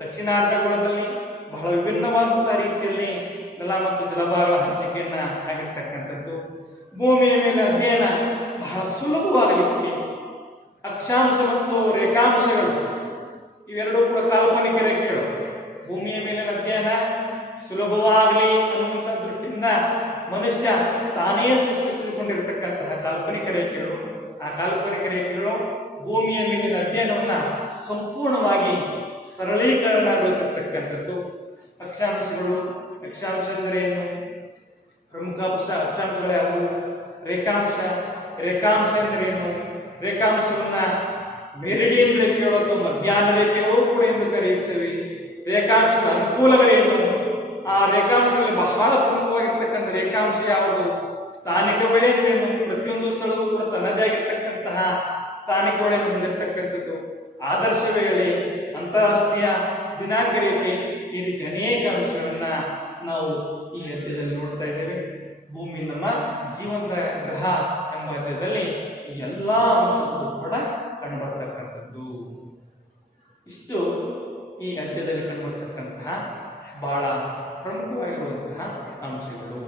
ದಕ್ಷಿಣಾರ್ಧಗೋಳದಲ್ಲಿ ಬಹಳ ವಿಭಿನ್ನವಾದಂತಹ ರೀತಿಯಲ್ಲಿ ನೆಲ ಮತ್ತು ಜಲಭಾಗಗಳ ಹಂಚಿಕೆಯನ್ನ ಆಗಿರ್ತಕ್ಕಂಥದ್ದು. ಭೂಮಿಯ ಮೇಲೆ ಅಧ್ಯಯನ ಬಹಳ ಸುಲಭವಾಗಲಿಕ್ಕೆ ಅಕ್ಷಾಂಶ ಮತ್ತು ರೇಖಾಂಶಗಳು ಇವೆರಡೂ ಕೂಡ ಕಾಲ್ಪನಿಕ ರೇಖೆಗಳು. ಭೂಮಿಯ ಮೇಲಿನ ಅಧ್ಯಯನ ಸುಲಭವಾಗಲಿ ಅನ್ನುವಂಥ ದೃಷ್ಟಿಯಿಂದ ಮನುಷ್ಯ ತಾನೇ ಸೃಷ್ಟಿಸಿಕೊಂಡಿರತಕ್ಕಂತಹ ಕಾಲ್ಪನಿಕ ರೇಖೆಗಳು. ಆ ಕಾಲ್ಪನಿಕ ರೇಖೆಗಳು ಭೂಮಿಯ ಮೇಲಿನ ಅಧ್ಯಯನವನ್ನು ಸಂಪೂರ್ಣವಾಗಿ ಸರಳೀಕರಣಗೊಳಿಸಿರ್ತಕ್ಕಂಥದ್ದು. ಅಕ್ಷಾಂಶಗಳು, ಅಕ್ಷಾಂಶ ಅಂದರೆ ಏನು, ಪ್ರಮುಖ ಅಕ್ಷಾಂಶಗಳು ಯಾವುವು, ರೇಖಾಂಶ, ರೇಖಾಂಶ ಅಂದರೆ ಏನು, ರೇಖಾಂಶವನ್ನ ಮೆರಿಡಿಯನ್ ರೇಖೆಗಳು ಅಥವಾ ಮಧ್ಯಾಹ್ನ ರೇಖೆಗಳು ಕೂಡ ಎಂದು ಕರೆಯುತ್ತೇವೆ. ರೇಖಾಂಶದ ಅನುಕೂಲಗಳೇನು, ಆ ರೇಖಾಂಶಗಳಲ್ಲಿ ಬಹಳ ಪ್ರಮುಖವಾಗಿರ್ತಕ್ಕಂಥ ರೇಖಾಂಶ ಯಾವುದು, ಸ್ಥಾನಿಕ ಬೆಳೆ ಏನು, ಪ್ರತಿಯೊಂದು ಸ್ಥಳವೂ ಕೂಡ ತನ್ನದೇ ಆಗಿರ್ತಕ್ಕಂತಹ ಸ್ಥಾನಿಕ ಬೆಳೆಯನ್ನು ಹೊಂದಿರತಕ್ಕಂಥದ್ದು, ಆದರ್ಶ ವೇಳೆ, ಅಂತಾರಾಷ್ಟ್ರೀಯ ದಿನಾಂಕ ರೇಖೆ, ಈ ರೀತಿ ಅನೇಕ ಅಂಶಗಳನ್ನ ನಾವು ಈ ಅಧ್ಯಯನದಲ್ಲಿ ನೋಡ್ತಾ ಇದ್ದೇವೆ. ಭೂಮಿ ನಮ್ಮ ಜೀವಂತ ಗ್ರಹ ಎಂಬ ಅಧ್ಯಯನದಲ್ಲಿ ಈ ಎಲ್ಲ ಅಂಶಗಳು ಕೂಡ ಕಂಡುಬರ್ತಕ್ಕಂಥದ್ದು. ಇಷ್ಟು ಈ ಅಧ್ಯಯನದಲ್ಲಿ ಕಂಡುಬರ್ತಕ್ಕಂತಹ ಬಹಳ ಪ್ರಮುಖವಾಗಿರುವಂತಹ ಅಂಶಗಳು.